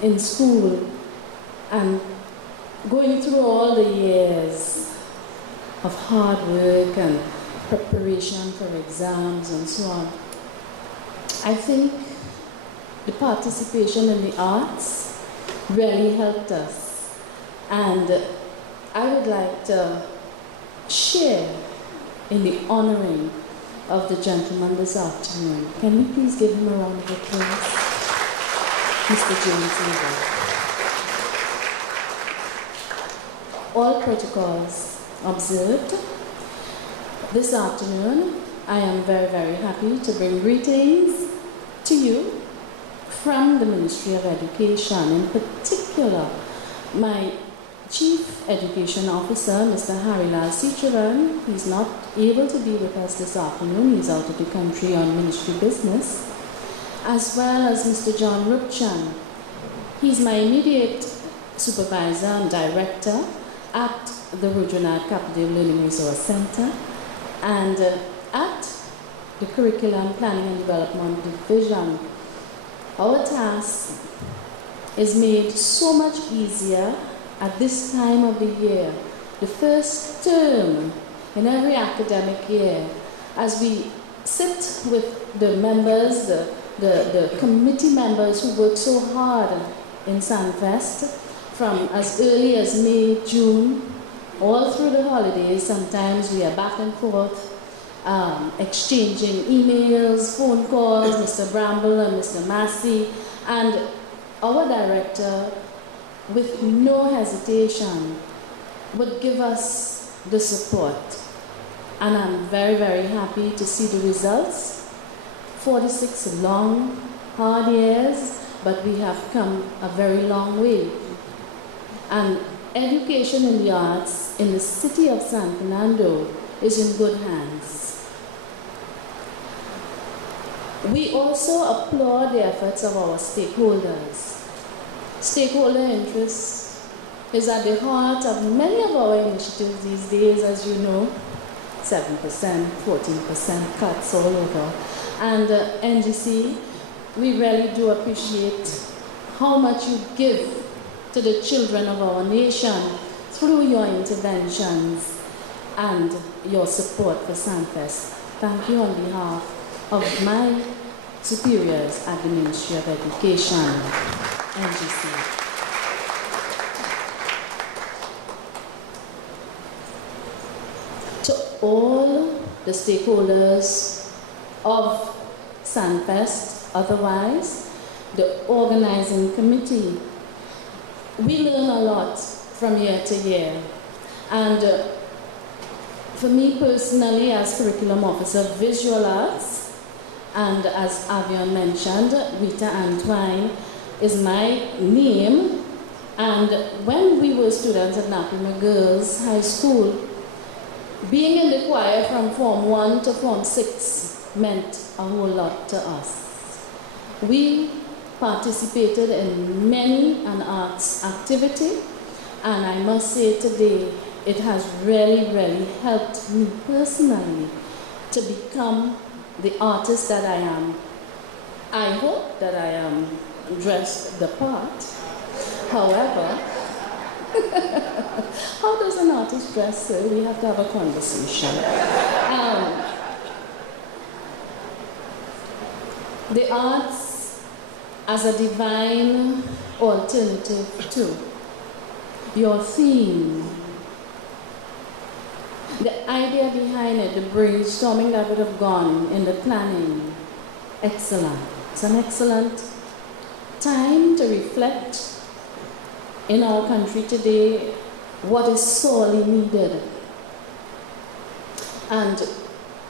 in school and going through all the years of hard work and preparation for exams and so on, I think the participation in the arts really helped us. And I would like to share in the honoring of the gentleman this afternoon. Can we please give him a round of applause? Mr. James Lewa. All protocols observed. This afternoon, I am very, very happy to bring greetings to you from the Ministry of Education, in particular, my Chief Education Officer, Mr. Harilal Sicharan. He's not able to be with us this afternoon. He's out of the country on ministry business. As well as Mr. John Rupchan. He's my immediate supervisor and director at the Rudranath Captive Learning Resource Center and at the Curriculum Planning and Development Division. Our task is made so much easier at this time of the year, the first term in every academic year, as we sit with the members, the committee members who work so hard in Sanfest from as early as May, June, all through the holidays. Sometimes we are back and forth, exchanging emails, phone calls, Mr. Bramble and Mr. Massey, and our director, with no hesitation, would give us the support. And I'm very, very happy to see the results. 46 long, hard years, but we have come a very long way. And education in the arts in the city of San Fernando is in good hands. We also applaud the efforts of our stakeholders. Stakeholder interest is at the heart of many of our initiatives these days, as you know. 7%, 14% cuts all over. And NGC, we really do appreciate how much you give to the children of our nation through your interventions and your support for Sanfest. Thank you on behalf of my superiors at the Ministry of Education, NGC. To all the stakeholders of Sanfest, otherwise, the organizing committee, we learn a lot from year to year. And for me personally, as curriculum officer, visual arts, and as Avian mentioned, Rita Antwine is my name. And when we were students at Napima Girls High School, being in the choir from Form 1 to Form 6 meant a whole lot to us. We participated in many an arts activity, and I must say today, it has really, really helped me personally to become the artist that I am. I hope that I am dressed the part. However, how does an artist dress, sir? We have to have a conversation. The arts as a divine alternative to your theme the idea behind it, the brainstorming that would have gone in the planning, excellent. It's an excellent time to reflect in our country today what is sorely needed. And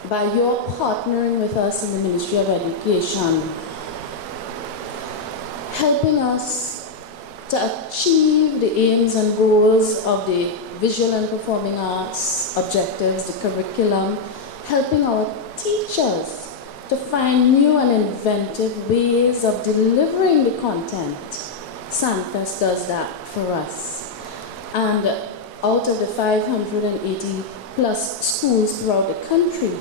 by your partnering with us in the Ministry of Education, helping us to achieve the aims and goals of the visual and performing arts objectives, the curriculum, helping our teachers to find new and inventive ways of delivering the content. Sanfest does that for us. And out of the 580 plus schools throughout the country,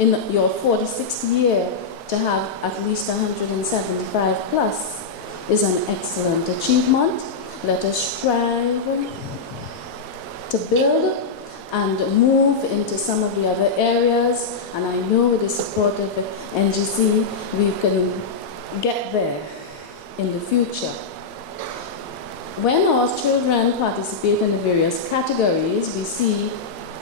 in your 46th year, to have at least 175 plus is an excellent achievement. Let us strive to build and move into some of the other areas, and I know with the support of the NGC, we can get there in the future. When our children participate in the various categories, we see,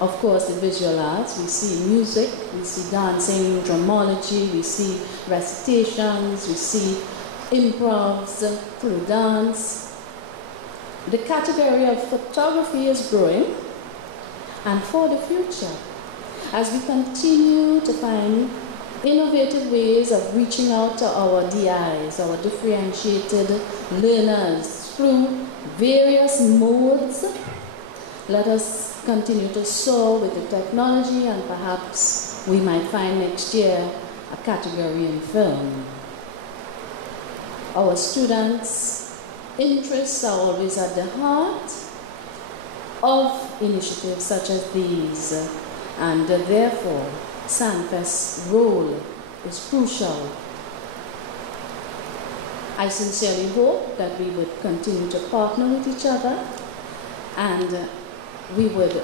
of course, the visual arts, we see music, we see dancing, dramology, we see recitations, we see improvs through dance. The category of photography is growing, and for the future, as we continue to find innovative ways of reaching out to our DIs, our differentiated learners, through various modes, let us continue to soar with the technology, and perhaps we might find next year a category in film. Our students' interests are always at the heart of initiatives such as these, and therefore Sanfest's role is crucial. I sincerely hope that we would continue to partner with each other, and we would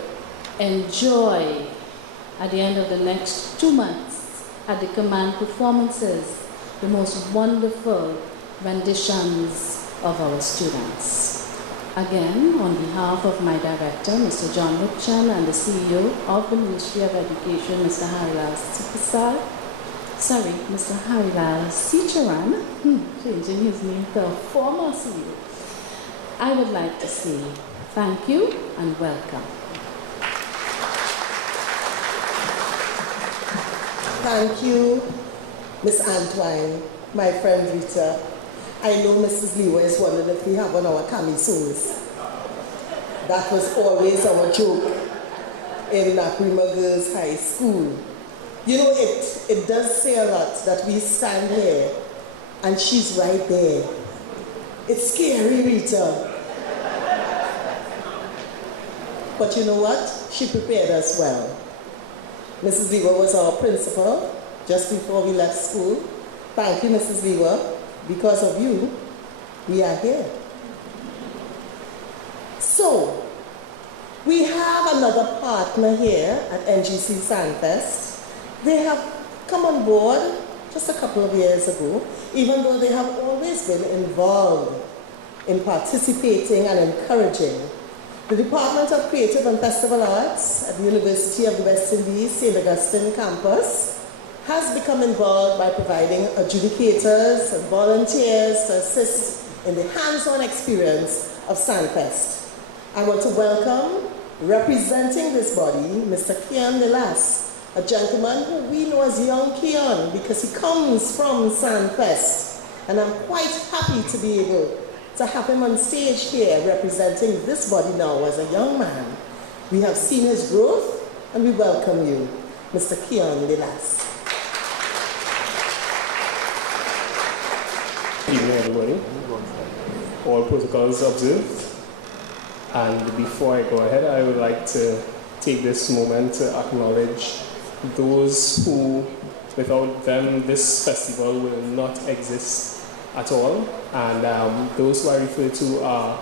enjoy, at the end of the next 2 months, at the command performances, the most wonderful renditions of our students. Again, on behalf of my director, Mr. John Lupchan, and the CEO of the Ministry of Education, Mr. Harilal Mr. Harilal Sicharan, changing his name to a former CEO, I would like to say thank you and welcome. Thank you, Miss Antoine, my friend Rita. I know Mrs. Lewa is wondering if we have on our camisoles. That was always our joke in Nakrima Girls High School. You know, it does say a lot that we stand here and she's right there. It's scary, Rita. But you know what? She prepared us well. Mrs. Lewa was our principal just before we left school. Thank you, Mrs. Lewa. Because of you, we are here. So, we have another partner here at NGC Sanfest. They have come on board just a couple of years ago, even though they have always been involved in participating and encouraging. The Department of Creative and Festival Arts at the University of the West Indies, St. Augustine campus, has become involved by providing adjudicators and volunteers to assist in the hands-on experience of Sanfest. I want to welcome, representing this body, Mr. Keon Delas, a gentleman who we know as Young Keon because he comes from Sanfest. And I'm quite happy to be able to have him on stage here representing this body now as a young man. We have seen his growth and we welcome you, Mr. Keon Delas. Good evening, everybody. All protocols observed. And before I go ahead, I would like to take this moment to acknowledge those who, without them, this festival will not exist at all. And those who I refer to are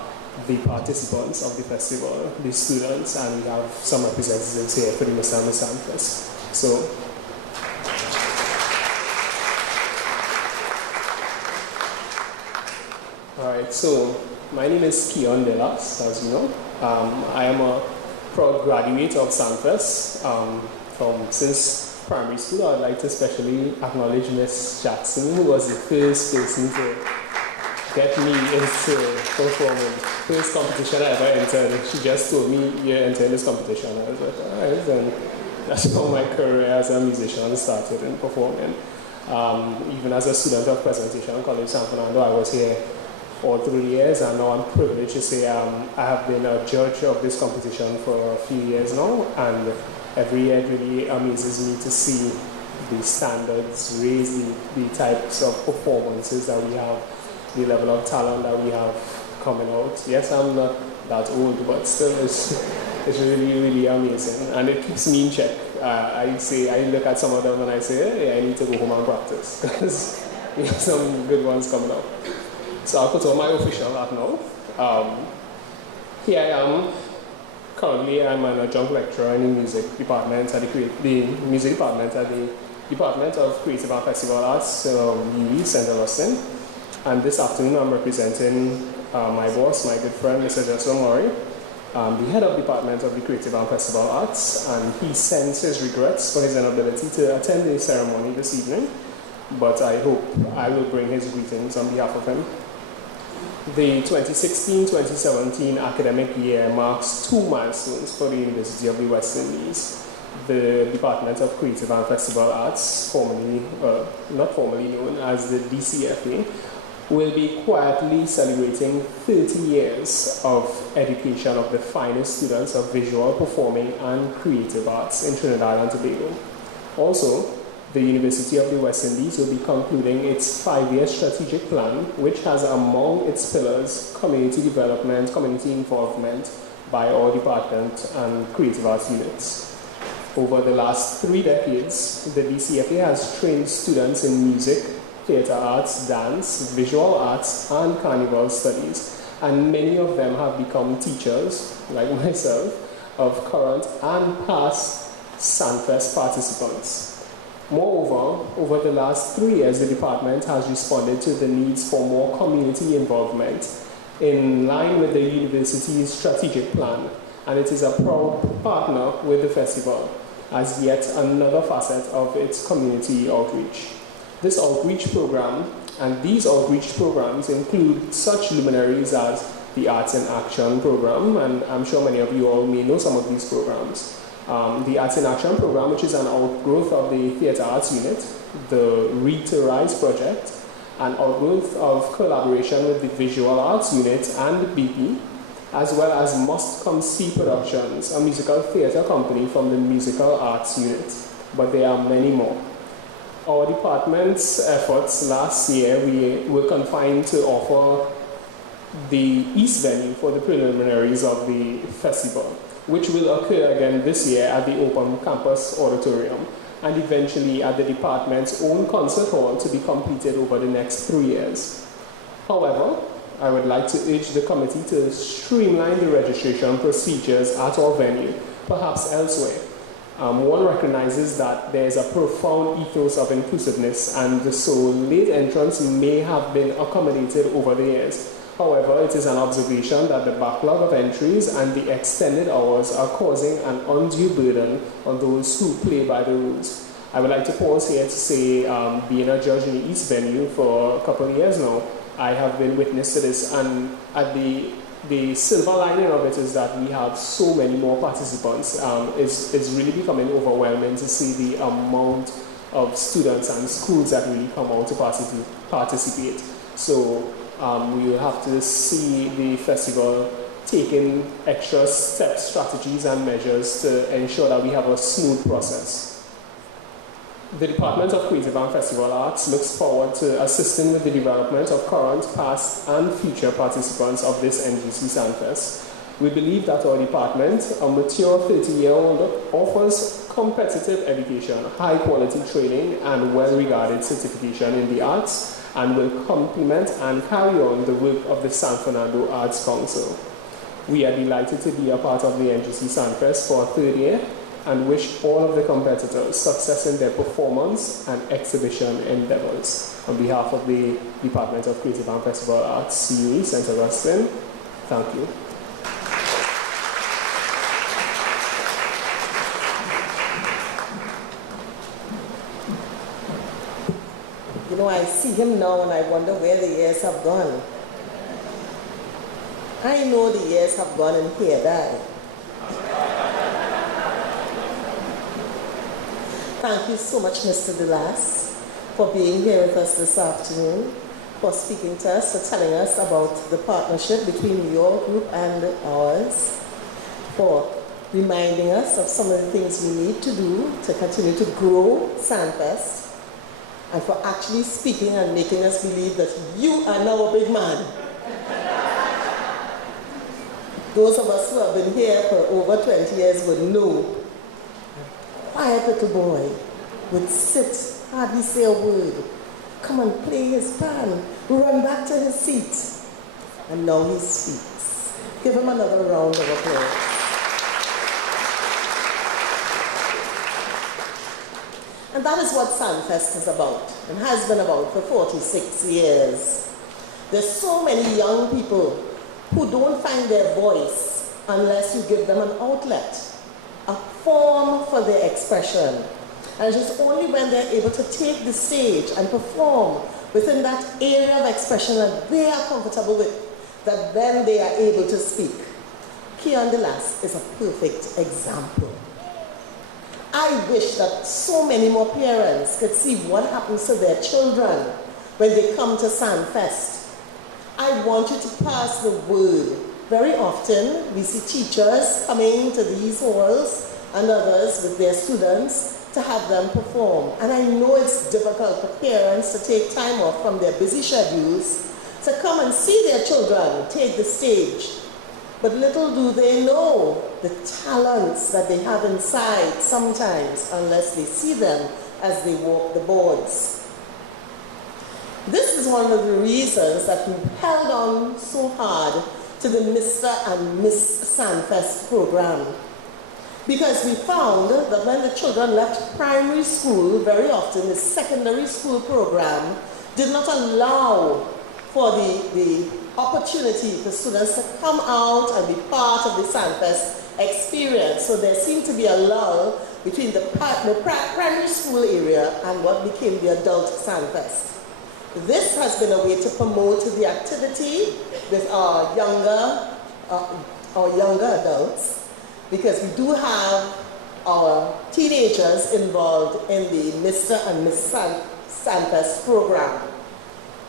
the participants of the festival, the students, and we have some representatives here for the Mr. and Miss Sanfest. So, all right, so my name is Keon Delas, as you know. I am a proud graduate of Sanfest since primary school. I'd like to especially acknowledge Miss Jackson, who was the first person to get me into performing. First competition I ever entered. She just told me, "You're entering this competition." I was like, all right, and that's how my career as a musician started in performing. Even as a student of presentation College San Fernando, I was here all 3 years, and now I'm privileged to say I have been a judge of this competition for a few years now, and every year it really amazes me to see the standards raised, the types of performances that we have, the level of talent that we have coming out. Yes, I'm not that old, but still it's really, really amazing, and it keeps me in check. I look at some of them and I say, hey, I need to go home and practice, because we have some good ones coming up. So I'll put on my official hat now. Here I am. Currently, I'm an adjunct lecturer in the music department at the music department at the Department of Creative and Festival Arts, UE, St. Augustine. And this afternoon, I'm representing my boss, my good friend, Mr. Joshua Murray, the head of department of the Creative and Festival Arts, and he sends his regrets for his inability to attend the ceremony this evening, but I hope I will bring his greetings on behalf of him. The 2016-2017 academic year marks 2 milestones for the University of the West Indies. The Department of Creative and Festival Arts, not formally known as the DCFA, will be quietly celebrating 30 years of education of the finest students of visual, performing, and creative arts in Trinidad and Tobago. Also, the University of the West Indies will be concluding its 5-year strategic plan, which has among its pillars community development, community involvement by our department and creative arts units. Over the last 3 decades, the DCFA has trained students in music, theatre arts, dance, visual arts, and carnival studies, and many of them have become teachers, like myself, of current and past Sanfest participants. Moreover, over the last 3 years, the department has responded to the needs for more community involvement in line with the university's strategic plan, and it is a proud partner with the festival as yet another facet of its community outreach. This outreach program and these outreach programs include such luminaries as the Arts in Action program, and I'm sure many of you all may know some of these programs. The Arts in Action program, which is an outgrowth of the Theatre Arts Unit, the Read to Rise project, an outgrowth of collaboration with the Visual Arts Unit and BP, as well as Must Come See Productions, a musical theatre company from the Musical Arts Unit. But there are many more. Our department's efforts last year, we were confined to offer the East venue for the preliminaries of the festival, which will occur again this year at the Open Campus Auditorium, and eventually at the department's own concert hall to be completed over the next 3 years. However, I would like to urge the committee to streamline the registration procedures at our venue, perhaps elsewhere. One recognizes that there is a profound ethos of inclusiveness, and so late entrants may have been accommodated over the years. However, it is an observation that the backlog of entries and the extended hours are causing an undue burden on those who play by the rules. I would like to pause here to say, being a judge in the East venue for a couple of years now, I have been witness to this, and at the silver lining of it is that we have so many more participants. It's really becoming overwhelming to see the amount of students and schools that really come out to participate. So we will have to see the festival taking extra steps, strategies, and measures to ensure that we have a smooth process. The Department of Creative and Festival Arts looks forward to assisting with the development of current, past, and future participants of this NGC Sanfest. We believe that our department, a mature 30-year-old, offers competitive education, high-quality training, and well-regarded certification in the arts, and will complement and carry on the work of the San Fernando Arts Council. We are delighted to be a part of the NGC Sanfest for a 3rd year, and wish all of the competitors success in their performance and exhibition endeavors. On behalf of the Department of Creative and Festival Arts, CUE, St. Augustine, thank you. know, I see him now and I wonder where the years have gone. I know the years have gone and here die. Thank you so much, Mr. DeLass, for being here with us this afternoon, for speaking to us, for telling us about the partnership between your group and ours, for reminding us of some of the things we need to do to continue to grow Sanfest, and for actually speaking and making us believe that you are now a big man. Those of us who have been here for over 20 years would know. A quiet little boy would sit, hardly say a word, come and play his pan, run back to his seat, and now he speaks. Give him another round of applause. And that is what Sanfest is about, and has been about for 46 years. There's so many young people who don't find their voice unless you give them an outlet, a form for their expression. And it's only when they're able to take the stage and perform within that area of expression that they are comfortable with, that then they are able to speak. Keon DeLass is a perfect example. I wish that so many more parents could see what happens to their children when they come to Sanfest. I want you to pass the word. Very often, we see teachers coming to these halls and others with their students to have them perform. And I know it's difficult for parents to take time off from their busy schedules to come and see their children take the stage. But little do they know the talents that they have inside sometimes, unless they see them as they walk the boards. This is one of the reasons that we held on so hard to the Mr. and Miss Sanfest program. Because we found that when the children left primary school, very often the secondary school program did not allow for the opportunity for students to come out and be part of the Sanfest experience. So there seemed to be a lull between the primary school area and what became the adult Sanfest. This has been a way to promote the activity with our younger adults, because we do have our teenagers involved in the Mr. and Miss Sanfest program.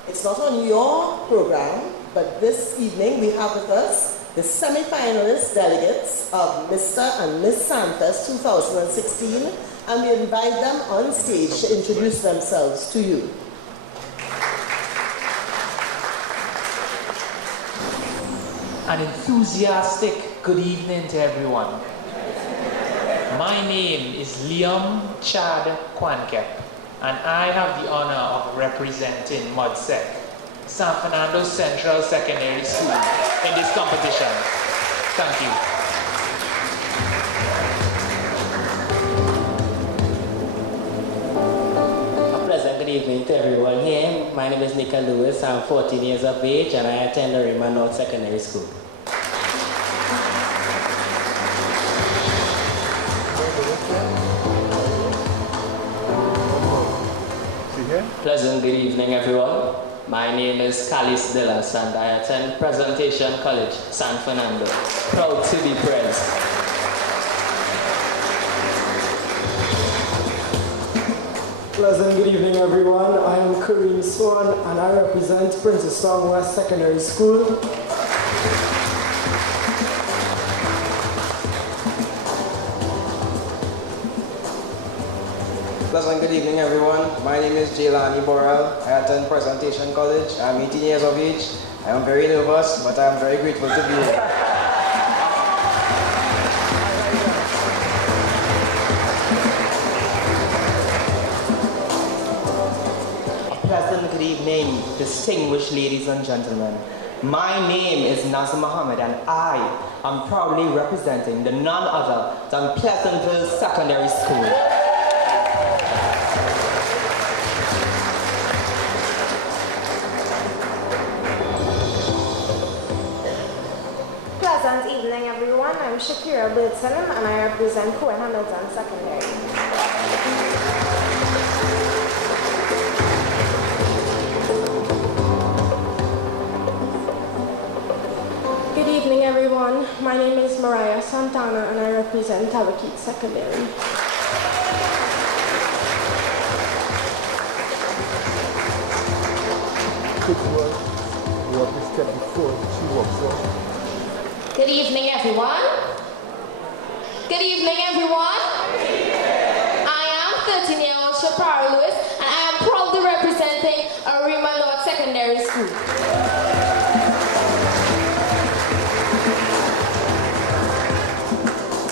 It's not on your program, but this evening we have with us the semi-finalist delegates of Mr. and Miss Sanfest 2016, and we invite them on stage to introduce themselves to you. An enthusiastic good evening to everyone. My name is Liam Chad Kwankep, and I have the honor of representing MUDSEC, San Fernando Central Secondary School, in this competition. Thank you. A pleasant good evening to everyone here. My name is Nika Lewis. I'm 14 years of age and I attend the Raymond North Secondary School. Pleasant good evening, everyone. My name is Carlos Delas and I attend Presentation College, San Fernando. Proud to be Prez. Pleasant good evening, everyone. I am Kareem Swan and I represent Princess Song West Secondary School. Pleasant good evening, everyone. My name is Jaylani Borrell. I attend Presentation College. I'm 18 years of age. I am very nervous, but I am very grateful to be here. A pleasant good evening, distinguished ladies and gentlemen. My name is Nazir Muhammad and I am proudly representing the none other than Pleasantville Secondary School. Pleasant evening, everyone. I'm Shakira Birdson and I represent Cohen Hamilton Secondary. my name is Mariah Santana and I represent Talakit Secondary. Good evening, everyone. Good evening, everyone. I am 13-year-old Shapara Lewis, and I am proudly representing Arima North Secondary School.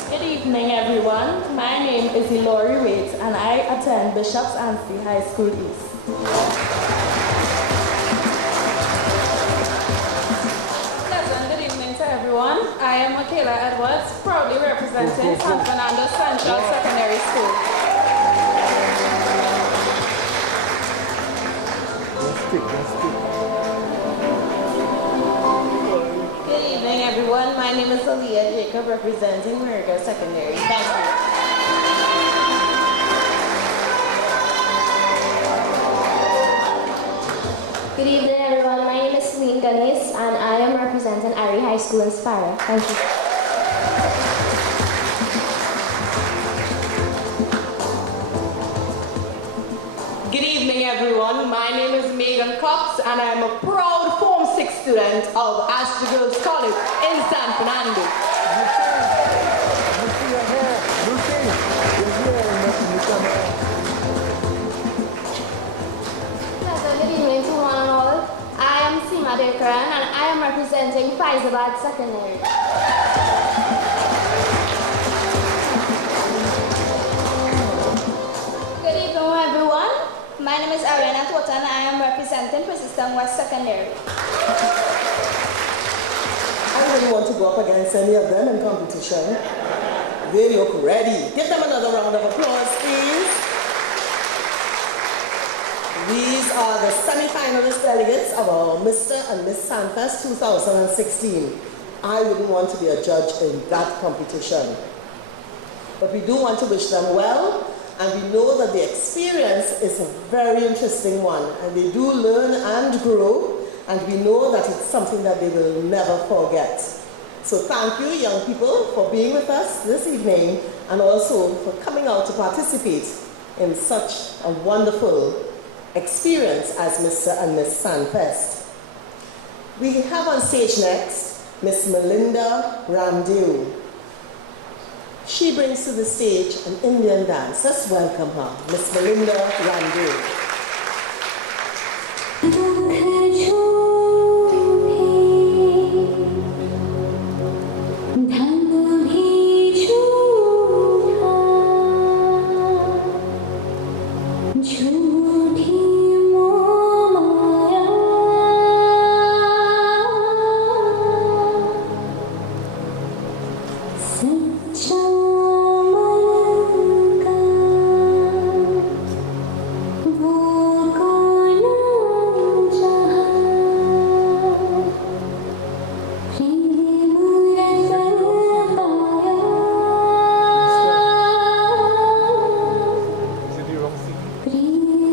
Good evening, everyone. My name is Elori Waits, and I attend Bishop's Anstey High School East. Good evening to everyone. I am Michaela Edwards, proudly representing San Fernando Central Secondary School. Good evening, everyone. My name is Aaliyah Jacob, representing Merger Secondary. Thank you. Good evening, everyone. My name is Celine Ganis, and I am representing Ari High School in Spara. Thank you. Good evening, everyone. My name is Megan Cox, and I am a proud Form 6 student of Astor Girls College in San Fernando. Good evening to one and all. I am Seema Dekran, and I am representing Faizabad Secondary. Good evening, everyone. My name is Ariana Totan, and I am representing Persistent West Secondary. I really want to go up against any of them in competition. They look ready. Give them another round of applause, please. These are the semi-finalist delegates of our Mr. and Miss Sanfest 2016. I wouldn't want to be a judge in that competition. But we do want to wish them well, and we know that the experience is a very interesting one, and they do learn and grow, and we know that it's something that they will never forget. So thank you, young people, for being with us this evening, and also for coming out to participate in such a wonderful experience as Mr. and Miss Sanfest. We have on stage next Miss Melinda Ramdew. She brings to the stage an Indian dance. Let's welcome her, Miss Melinda Ramdew. Please.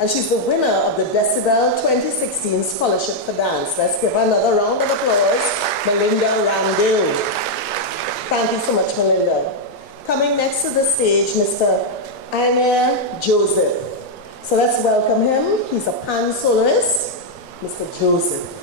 And she's the winner of the Decibel 2016 Scholarship for Dance. Let's give her another round of applause, Melinda Randale. Thank you so much, Melinda. Coming next to the stage, Mr. Anna Joseph. So let's welcome him. He's a pan soloist, Mr. Joseph.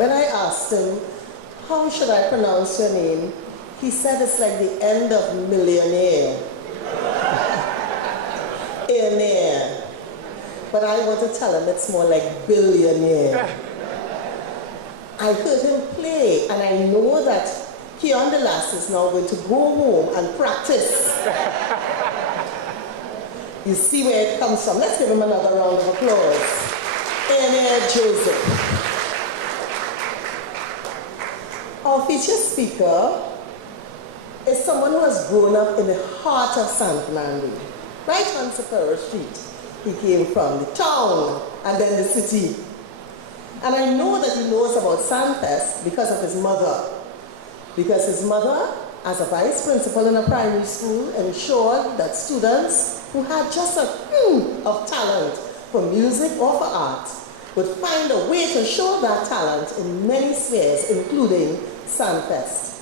When I asked him, how should I pronounce your name? He said it's like the end of millionaire. Air. But I want to tell him it's more like billionaire. I heard him play, and I know that Keon Delas is now going to go home and practice. You see where it comes from. Let's give him another round of applause. Air Joseph. Our featured speaker is someone who has grown up in the heart of San Fernando, right on Sapero Street. He came from the town and then the city. And I know that he knows about Sanfest because of his mother. Because his mother, as a vice principal in a primary school, ensured that students who had just a of talent for music or for art would find a way to show that talent in many spheres, including Sanfest.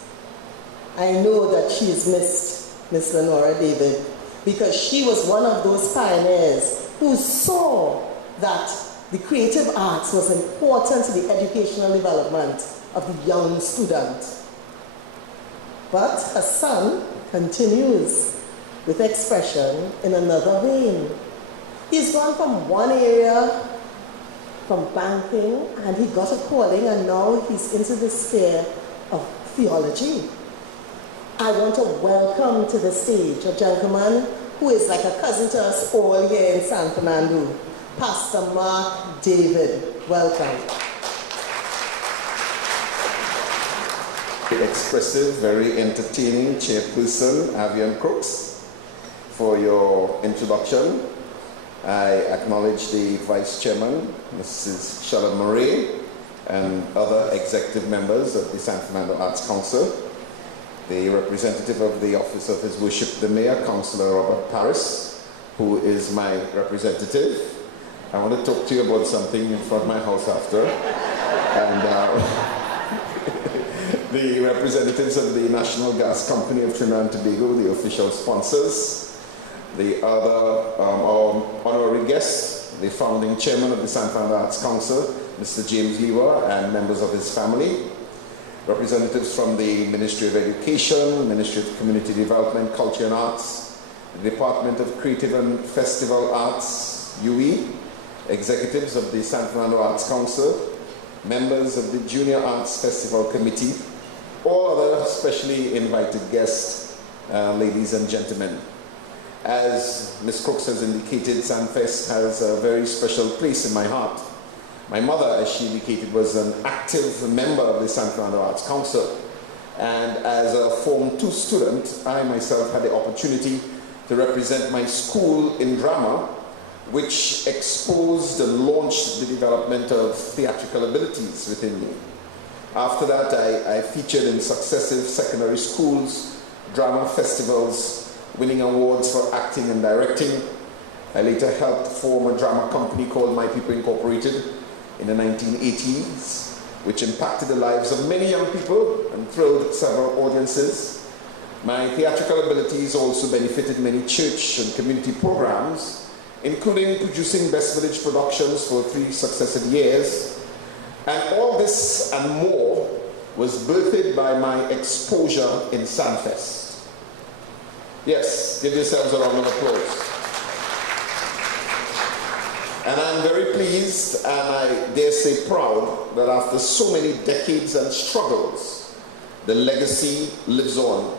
I know that she is missed, Miss Lenora David, because she was one of those pioneers who saw that the creative arts was important to the educational development of the young student. But her son continues with expression in another vein. He's gone from one area from banking, and he got a calling, and now he's into the sphere of theology. I want to welcome to the stage a gentleman who is like a cousin to us all here in San Fernando, Pastor Mark David. Welcome. Expressive, very entertaining chairperson, Avian Crooks, for your introduction. I acknowledge the Vice Chairman, Mrs. Charlotte Murray, and other executive members of the San Fernando Arts Council, the representative of the Office of His Worship the Mayor, Councillor Robert Paris, who is my representative. I want to talk to you about something in front of my house after. And the representatives of the National Gas Company of Trinidad and Tobago, the official sponsors, the other our honorary guests, the founding chairman of the San Fernando Arts Council, Mr. James Lever, and members of his family, representatives from the Ministry of Education, Ministry of Community Development, Culture and Arts, the Department of Creative and Festival Arts, UE, executives of the San Fernando Arts Council, members of the Junior Arts Festival Committee, all other specially invited guests, ladies and gentlemen. As Ms. Crooks has indicated, Sanfest has a very special place in my heart. My mother, as she indicated, was an active member of the San Fernando Arts Council. And as a Form 2 student, I myself had the opportunity to represent my school in drama, which exposed and launched the development of theatrical abilities within me. After that, I featured in successive secondary schools, drama festivals, winning awards for acting and directing. I later helped form a drama company called My People Incorporated in the 1980s, which impacted the lives of many young people and thrilled several audiences. My theatrical abilities also benefited many church and community programs, including producing Best Village productions for 3 successive years. And all this and more was birthed by my exposure in Sanfest. Yes, give yourselves a round of applause. And I'm very pleased, and I dare say proud, that after so many decades and struggles, the legacy lives on.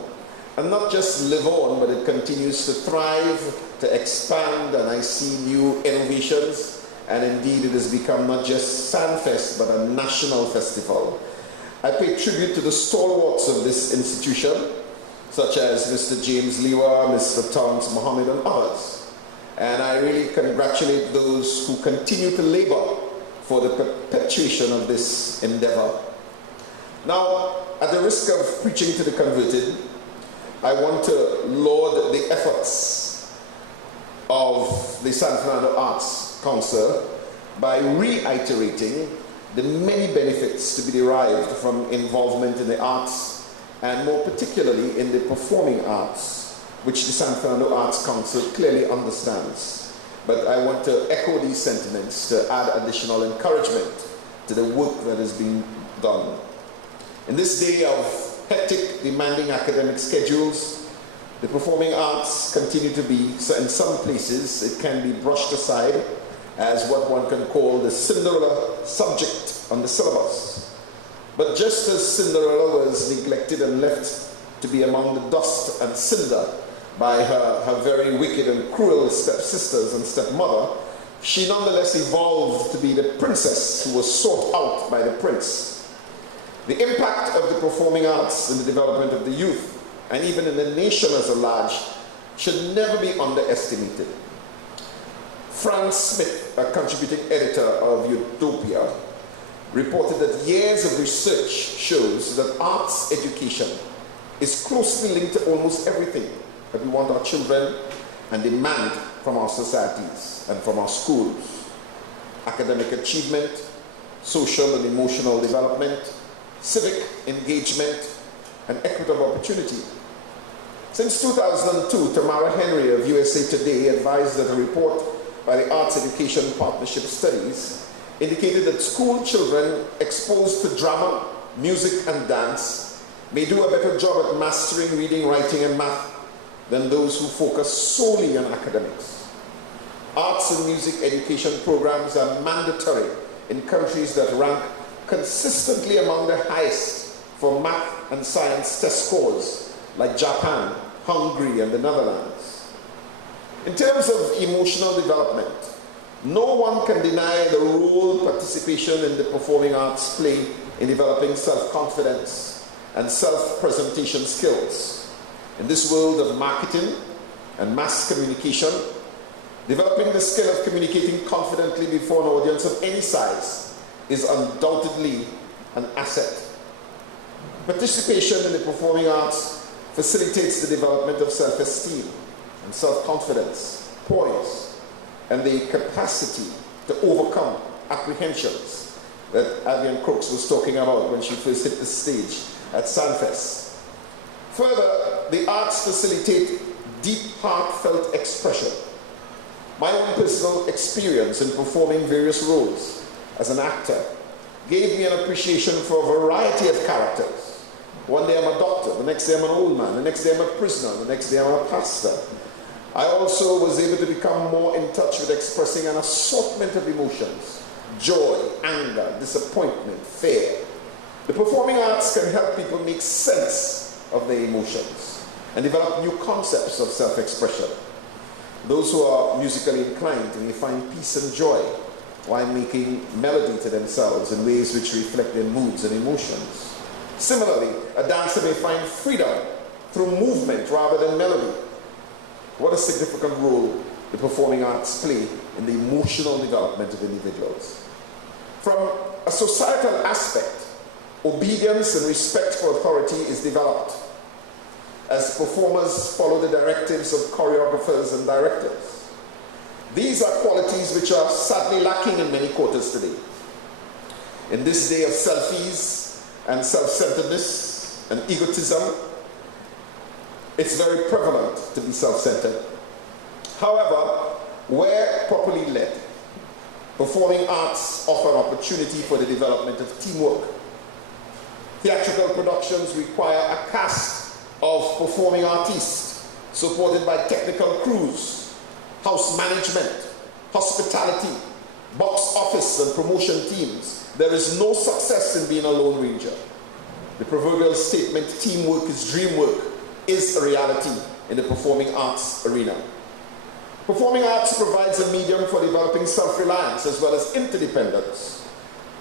And not just live on, but it continues to thrive, to expand, and I see new innovations. And indeed, it has become not just Sanfest, but a national festival. I pay tribute to the stalwarts of this institution, such as Mr. James Lewa, Mr. Towns Mohammed, and others. And I really congratulate those who continue to labor for the perpetuation of this endeavor. Now, at the risk of preaching to the converted, I want to laud the efforts of the San Fernando Arts Council by reiterating the many benefits to be derived from involvement in the arts, and more particularly in the performing arts, which the San Fernando Arts Council clearly understands. But I want to echo these sentiments to add additional encouragement to the work that has been done. In this day of hectic, demanding academic schedules, the performing arts continue to be, so in some places, it can be brushed aside as what one can call the Cinderella subject on the syllabus. But just as Cinderella was neglected and left to be among the dust and cinder by her very wicked and cruel stepsisters and stepmother, she nonetheless evolved to be the princess who was sought out by the prince. The impact of the performing arts in the development of the youth, and even in the nation as a large, should never be underestimated. Franz Smith, a contributing editor of Utopia, reported that years of research shows that arts education is closely linked to almost everything that we want our children and demand from our societies and from our schools. Academic achievement, social and emotional development, civic engagement, and equitable opportunity. Since 2002, Tamara Henry of USA Today advised that a report by the Arts Education Partnership Studies indicated that school children exposed to drama, music, and dance may do a better job at mastering reading, writing, and math than those who focus solely on academics. Arts and music education programs are mandatory in countries that rank consistently among the highest for math and science test scores, like Japan, Hungary, and the Netherlands. In terms of emotional development, no one can deny the role participation in the performing arts play in developing self-confidence and self-presentation skills. In this world of marketing and mass communication, developing the skill of communicating confidently before an audience of any size is undoubtedly an asset. Participation in the performing arts facilitates the development of self-esteem and self-confidence, poise, and the capacity to overcome apprehensions that Avian Crooks was talking about when she first hit the stage at Sanfest. Further, the arts facilitate deep, heartfelt expression. My own personal experience in performing various roles as an actor gave me an appreciation for a variety of characters. One day I'm a doctor, the next day I'm an old man, the next day I'm a prisoner, the next day I'm a pastor. I also was able to become more in touch with expressing an assortment of emotions: joy, anger, disappointment, fear. The performing arts can help people make sense of their emotions and develop new concepts of self-expression. Those who are musically inclined may find peace and joy while making melody to themselves in ways which reflect their moods and emotions. Similarly, a dancer may find freedom through movement rather than melody. What a significant role the performing arts play in the emotional development of individuals. From a societal aspect, obedience and respect for authority is developed as performers follow the directives of choreographers and directors. These are qualities which are sadly lacking in many quarters today. In this day of selfies and self-centeredness and egotism, it's very prevalent to be self-centered. However, where properly led, performing arts offer an opportunity for the development of teamwork. Theatrical productions require a cast of performing artists supported by technical crews, house management, hospitality, box office and promotion teams. There is no success in being a lone ranger. The proverbial statement, teamwork is dream work, is a reality in the performing arts arena. Performing arts provides a medium for developing self-reliance as well as interdependence.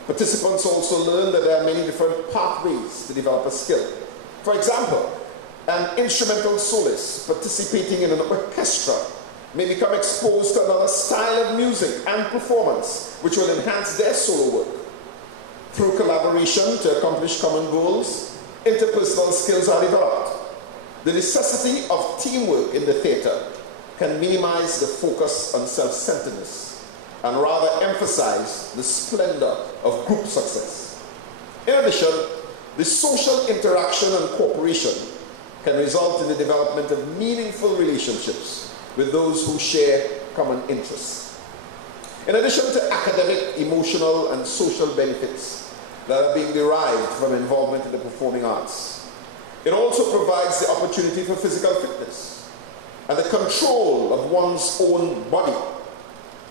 Participants also learn that there are many different pathways to develop a skill. For example, an instrumental soloist participating in an orchestra may become exposed to another style of music and performance which will enhance their solo work. Through collaboration to accomplish common goals, interpersonal skills are developed. The necessity of teamwork in the theatre can minimize the focus on self-centeredness and rather emphasize the splendor of group success. In addition, the social interaction and cooperation can result in the development of meaningful relationships with those who share common interests. In addition to academic, emotional, and social benefits that are being derived from involvement in the performing arts, it also provides the opportunity for physical fitness and the control of one's own body.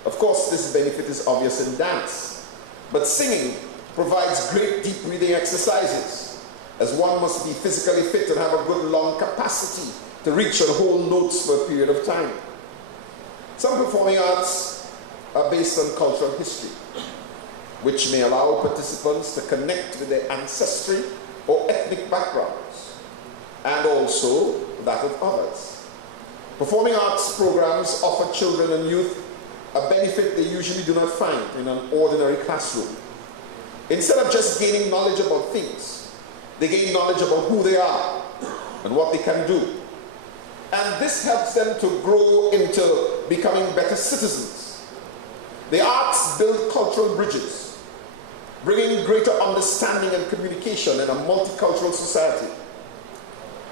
Of course, this benefit is obvious in dance, but singing provides great deep breathing exercises, as one must be physically fit and have a good lung capacity to reach and hold notes for a period of time. Some performing arts are based on cultural history, which may allow participants to connect with their ancestry or ethnic backgrounds, and also that of others. Performing arts programs offer children and youth a benefit they usually do not find in an ordinary classroom. Instead of just gaining knowledge about things, they gain knowledge about who they are and what they can do. And this helps them to grow into becoming better citizens. The arts build cultural bridges, bringing greater understanding and communication in a multicultural society.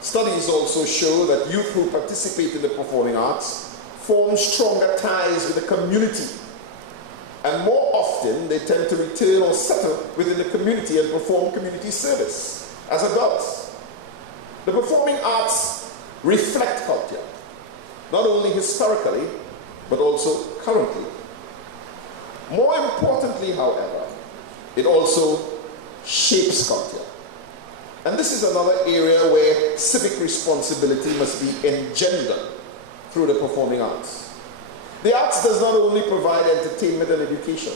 Studies also show that youth who participate in the performing arts form stronger ties with the community, and more often they tend to return or settle within the community and perform community service as adults. The performing arts reflect culture, not only historically, but also currently. More importantly, however, it also shapes culture. And this is another area where civic responsibility must be engendered through the performing arts. The arts does not only provide entertainment and education,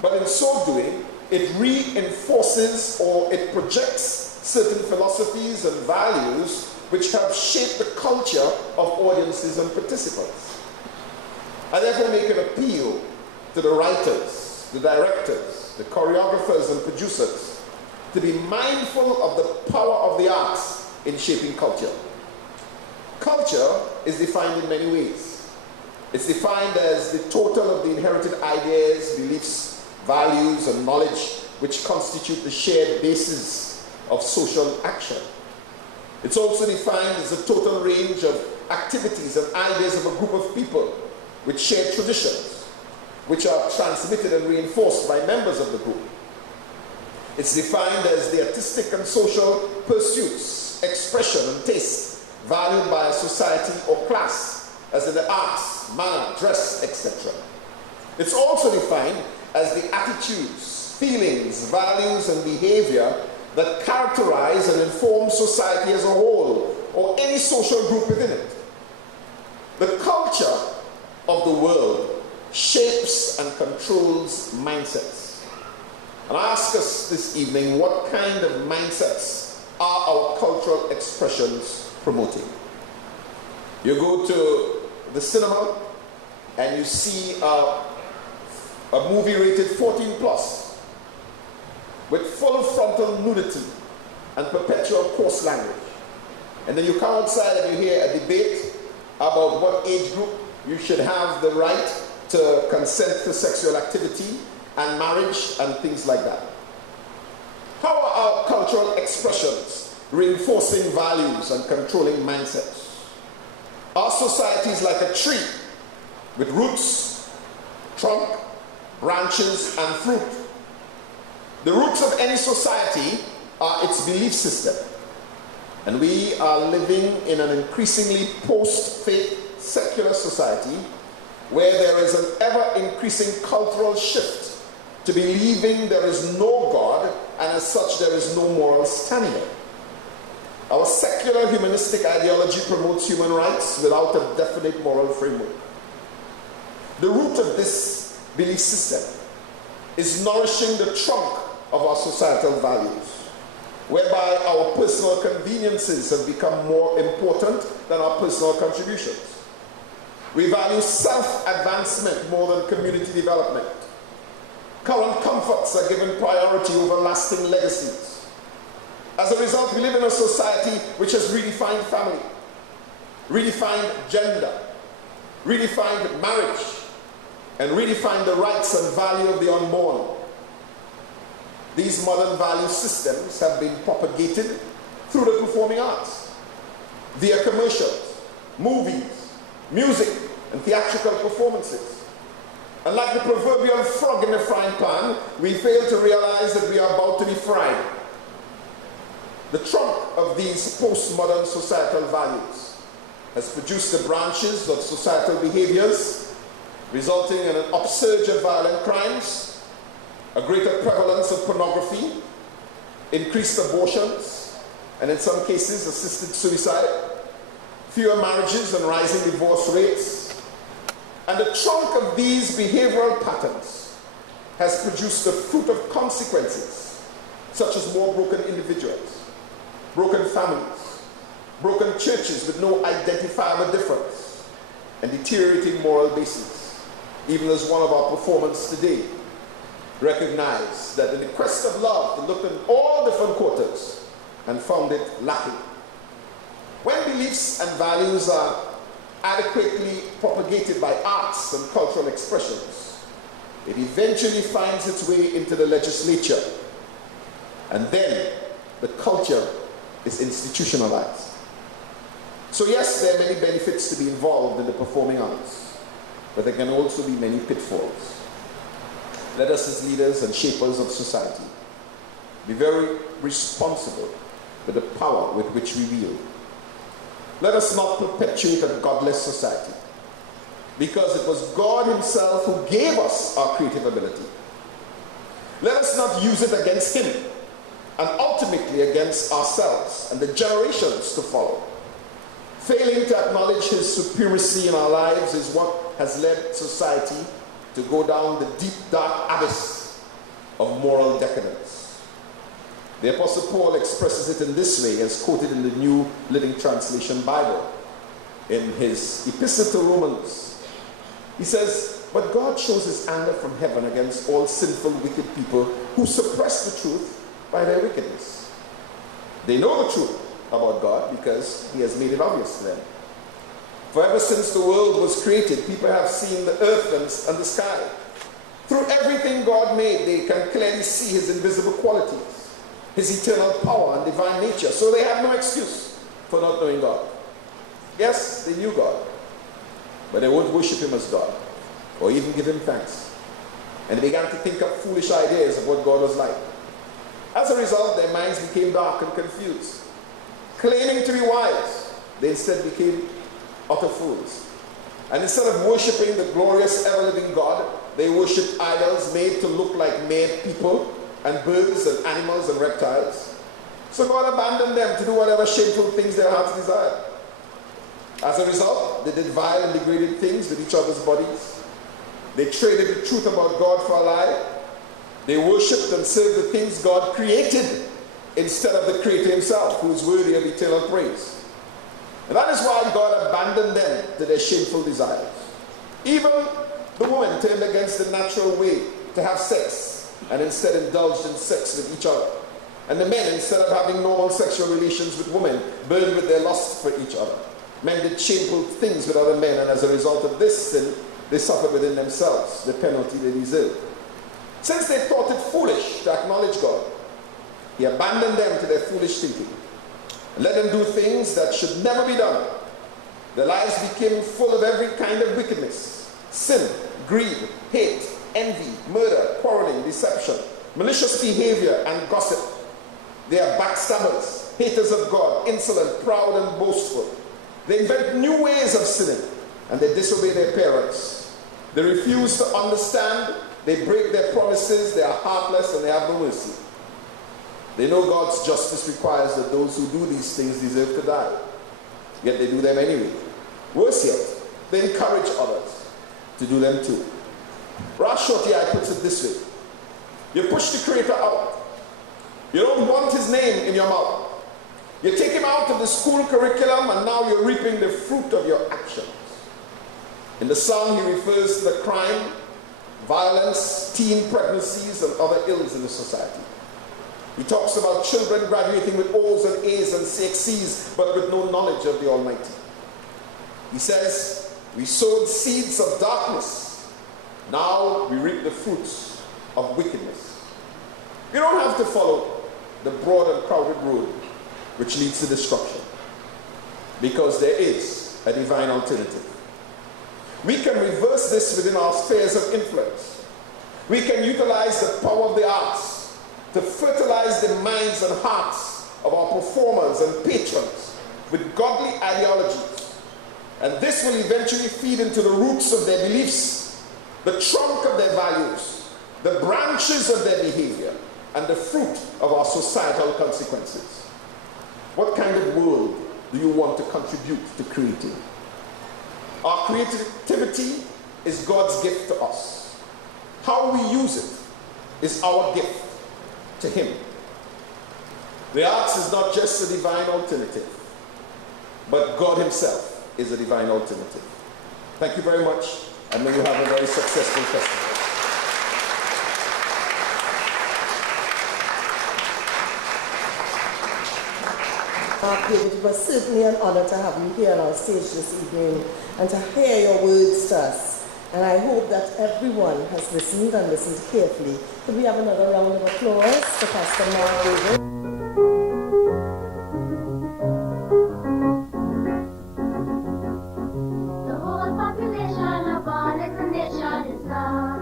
but in so doing, it reinforces or it projects certain philosophies and values which have shaped the culture of audiences and participants. I therefore make an appeal to the writers, the directors, the choreographers and producers to be mindful of the power of the arts in shaping culture. Culture is defined in many ways. It's defined as the total of the inherited ideas, beliefs, values, and knowledge which constitute the shared basis of social action. It's also defined as the total range of activities and ideas of a group of people with shared traditions, which are transmitted and reinforced by members of the group. It's defined as the artistic and social pursuits, expression, and taste valued by a society or class, as in the arts, manner, dress, etc. It's also defined as the attitudes, feelings, values, and behavior that characterize and inform society as a whole, or any social group within it. The culture of the world shapes and controls mindsets. And I ask us this evening, what kind of mindsets are our cultural expressions promoting? You go to the cinema and you see a movie rated 14 plus with full frontal nudity and perpetual coarse language. And then you come outside and you hear a debate about what age group you should have the right to consent to sexual activity and marriage and things like that. How are our cultural expressions reinforcing values and controlling mindsets? Our society is like a tree with roots, trunk, branches, and fruit. The roots of any society are its belief system. And we are living in an increasingly post-faith secular society where there is an ever-increasing cultural shift to believing there is no God, and as such there is no moral standard. Our secular humanistic ideology promotes human rights without a definite moral framework. The root of this belief system is nourishing the trunk of our societal values, whereby our personal conveniences have become more important than our personal contributions. We value self-advancement more than community development. Current comforts are given priority over lasting legacies. As a result, we live in a society which has redefined family, redefined gender, redefined marriage, and redefined the rights and value of the unborn. These modern value systems have been propagated through the performing arts, via commercials, movies, music, and theatrical performances. And like the proverbial frog in the frying pan, we fail to realize that we are about to be fried. The trunk of these postmodern societal values has produced the branches of societal behaviors, resulting in an upsurge of violent crimes, a greater prevalence of pornography, increased abortions, and in some cases assisted suicide, fewer marriages and rising divorce rates. And the trunk of these behavioral patterns has produced the fruit of consequences, such as more broken individuals, broken families, broken churches with no identifiable difference, and deteriorating moral basis, even as one of our performers today recognized that in the quest of love, they looked in all different quarters and found it lacking. When beliefs and values are adequately propagated by arts and cultural expressions, it eventually finds its way into the legislature. And then the culture is institutionalized. So yes, there are many benefits to be involved in the performing arts, but there can also be many pitfalls. Let us as leaders and shapers of society be very responsible with the power with which we wield. Let us not perpetuate a godless society. because it was God himself who gave us our creative ability. Let us not use it against him and ultimately against ourselves and the generations to follow. Failing to acknowledge his supremacy in our lives is what has led society to go down the deep, dark abyss of moral decadence. The Apostle Paul expresses it in this way, as quoted in the New Living Translation Bible, in his epistle to Romans. He says, "But God shows his anger from heaven against all sinful, wicked people who suppress the truth by their wickedness. They know the truth about God because he has made it obvious to them. For ever since the world was created, people have seen the earth and the sky. Through everything God made, they can clearly see his invisible qualities, his eternal power and divine nature. So they have no excuse for not knowing God. Yes, they knew God, but they won't worship him as God or even give him thanks. And they began to think up foolish ideas of what God was like. As a result, their minds became dark and confused. Claiming to be wise, they instead became utter fools. And instead of worshiping the glorious, ever-living God, they worshipped idols made to look like mere people and birds and animals and reptiles. So God abandoned them to do whatever shameful things their hearts desired. As a result, they did vile and degraded things with each other's bodies. They traded the truth about God for a lie. They worshipped and served the things God created instead of the Creator himself, who is worthy of eternal praise. And that is why God abandoned them to their shameful desires. Even the woman turned against the natural way to have sex and instead indulged in sex with each other. And the men, instead of having normal sexual relations with women, burned with their lust for each other. Men did shameful things with other men, and as a result of this sin, they suffered within themselves the penalty they deserved. Since they thought it foolish to acknowledge God, he abandoned them to their foolish thinking and let them do things that should never be done. Their lives became full of every kind of wickedness: sin, greed, hate, envy, murder, quarreling, deception, malicious behavior, and gossip. They are backstabbers, haters of God, insolent, proud, and boastful. They invent new ways of sinning, and they disobey their parents. They refuse to understand, they break their promises, they are heartless, and they have no mercy. They know God's justice requires that those who do these things deserve to die, yet they do them anyway. Worse yet, they encourage others to do them too. Rash Shorty puts it this way: you push the Creator out. You don't want his name in your mouth. You take him out of the school curriculum, and now you're reaping the fruit of your actions. In the song, he refers to the crime, violence, teen pregnancies, and other ills in the society. He talks about children graduating with O's and A's and CXCs, but with no knowledge of the Almighty. He says, we sowed seeds of darkness. Now we reap the fruits of wickedness. You don't have to follow the broad and crowded road which leads to destruction, because there is a divine alternative. We can reverse this within our spheres of influence. We can utilize the power of the arts to fertilize the minds and hearts of our performers and patrons with godly ideologies. And this will eventually feed into the roots of their beliefs, the trunk of their values, the branches of their behavior, and the fruit of our societal consequences. What kind of world do you want to contribute to creating? Our creativity is God's gift to us. How we use it is our gift to him. The arts is not just a divine alternative, but God himself is a divine alternative. Thank you very much, and may you have a very successful festival. It was certainly an honor to have you here on our stage this evening and to hear your words to us. And I hope that everyone has listened and listened carefully. Could we have another round of applause for Pastor Mark David? The whole population of all its nation is not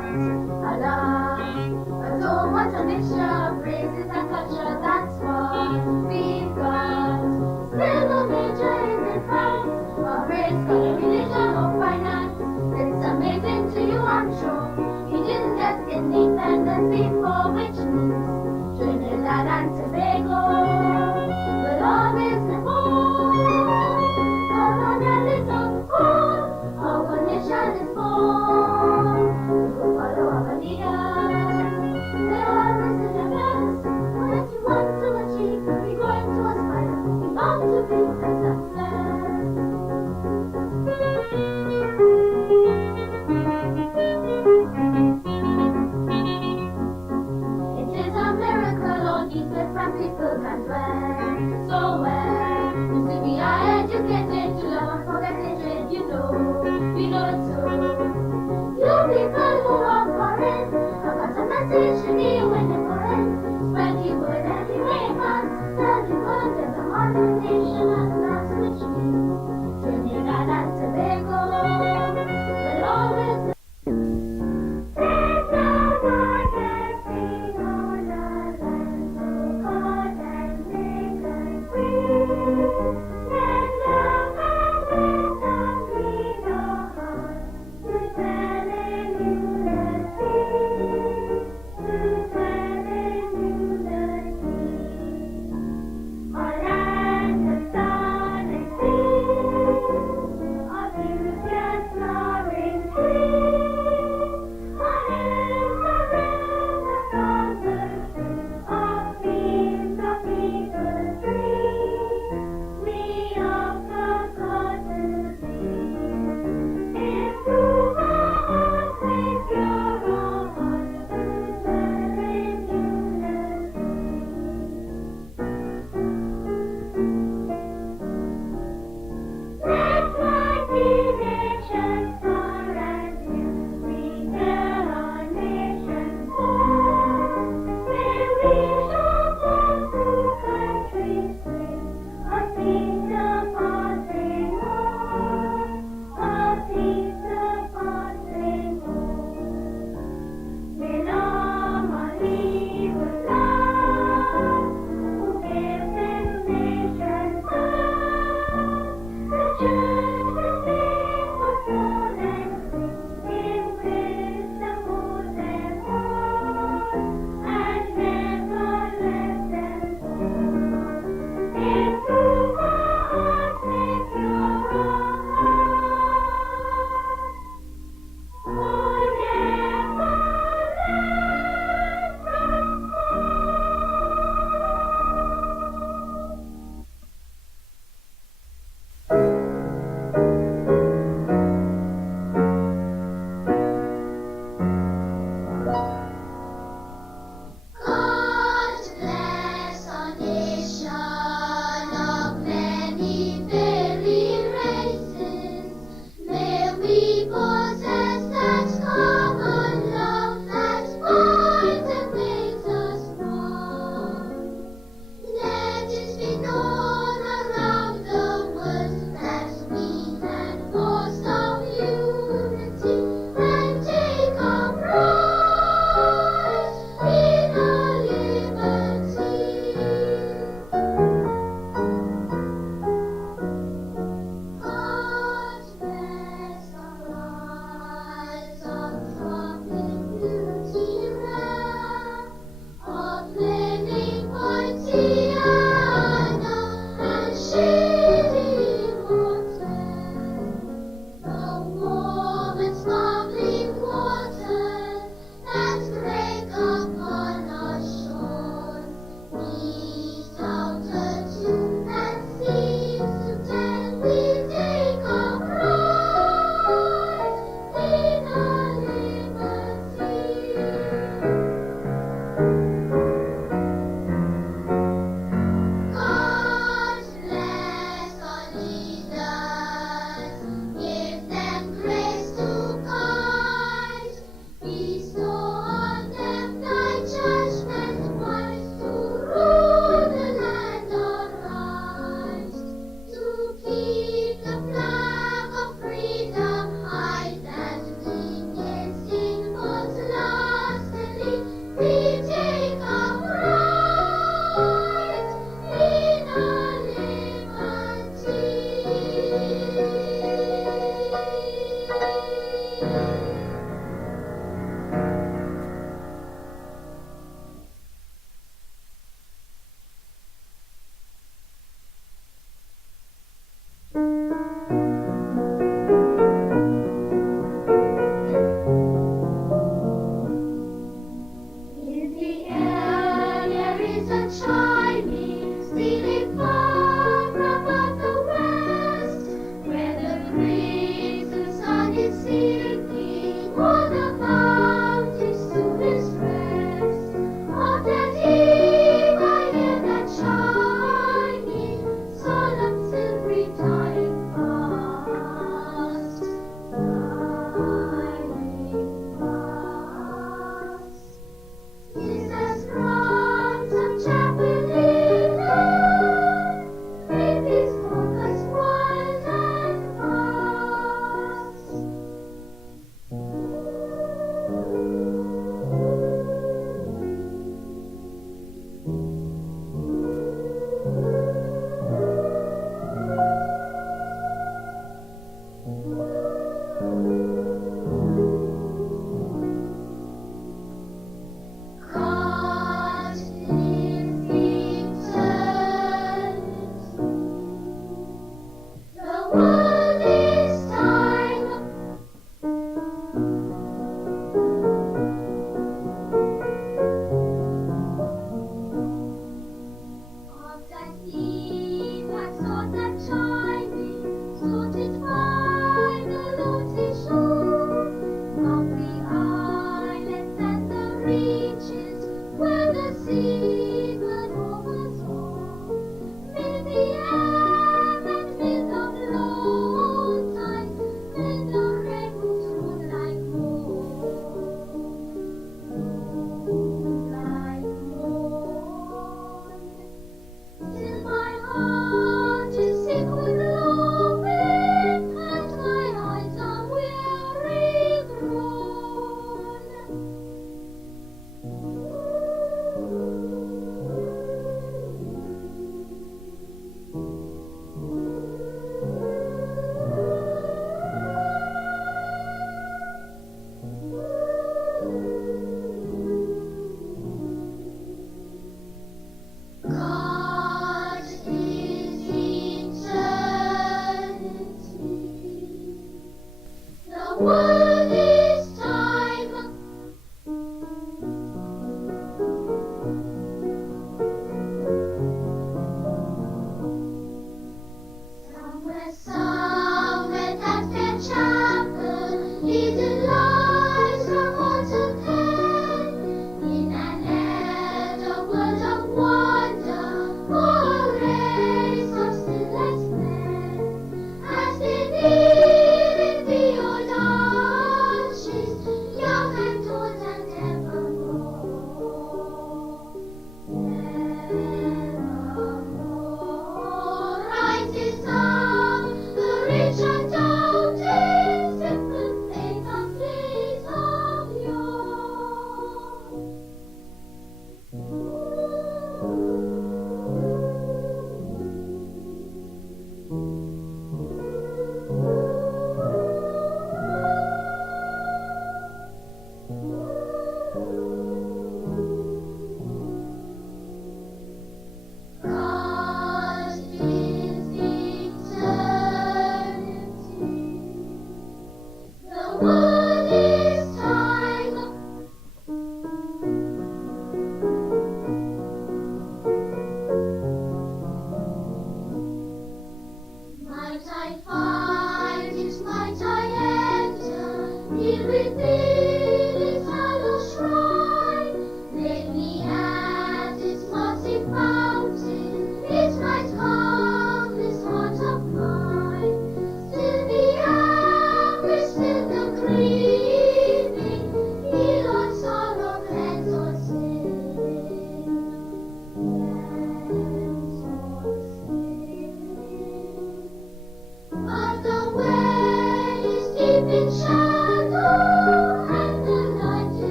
alive. But so much a mixture of races and culture, that's what we've got. Still no major is in France, or race, color, religion, or finance. reaches where the sea can overthrow. May the air and may the blow tide, may the rainbows run like moon. Till my heart is sick with longing, and my eyes are weary grown.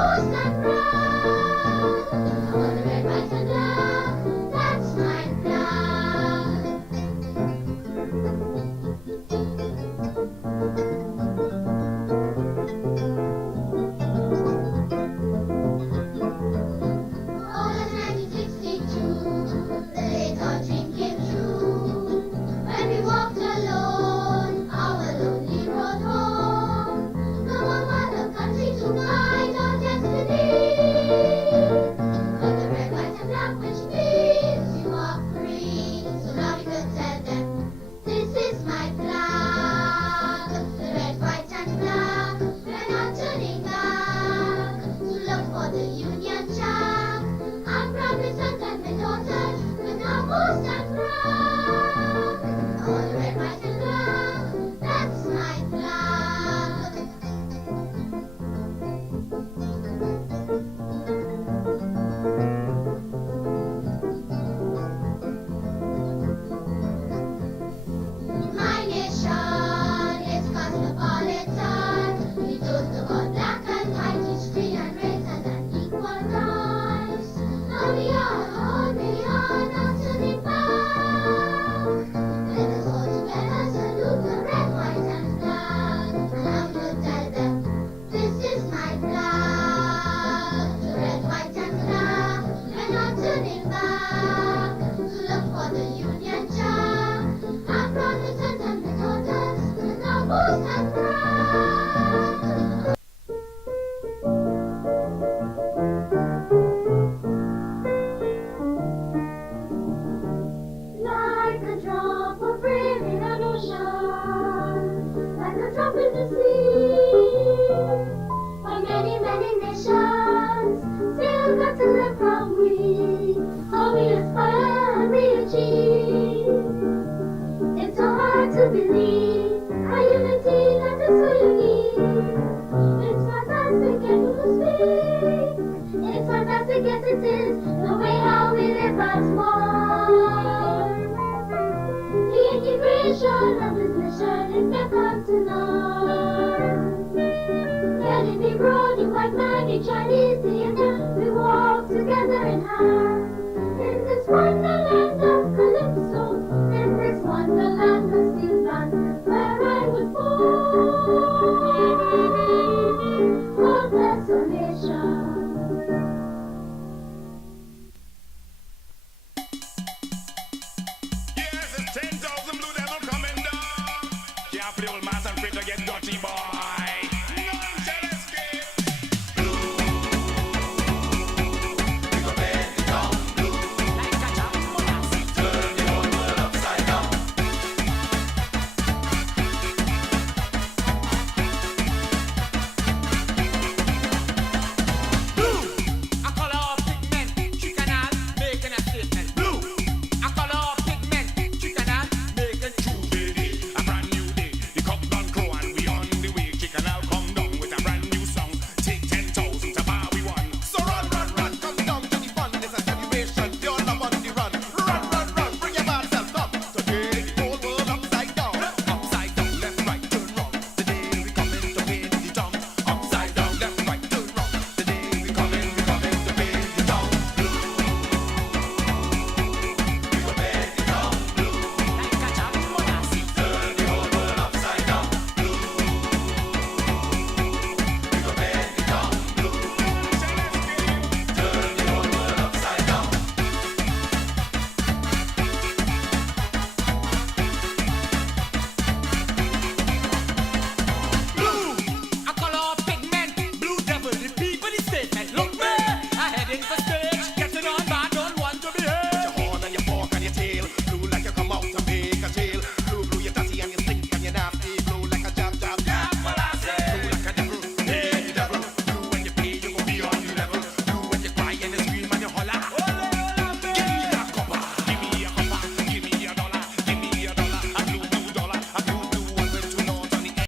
boast and proud. All the red, white, and black, that's my flag. All in 1962, the little dream came true. When we walked alone, our lonely road home. No one other country to guide our destiny. But the red, white, and black which means you are free. So now we could tell them, this is my flag. The red, white, and black, we're not turning back. To look for the Union Jack. I'm proud my sons and my daughters, with our boast and pride. All the red, white, and black, that's my flag. My nation is cosmopolitan. We don't look on black and white, it's green and red and an equal rights. Now we are not turning back. Let us all together salute the red, white, and black. And I'm gonna tell them, this is my flag. The red, white, and black, we're not turning back. To look for the Union Jack. I'm proud my sons and my daughters, with our boast and pride. Like a drop of rain in an ocean, like a drop in the sea. But many, many nations still got to learn from we. How we aspire and we achieve. It's so hard to believe our unity that is so unique. It's fantastic and we will speak. It's fantastic, yes it is, the way how we live as one. The integration of this mission is second to none. Yelling the road, the white man, the Chinese, the Indian, we walk together in hand. In this wonderland of Calypso, in this wonderland of steel land, where I was born. God bless America.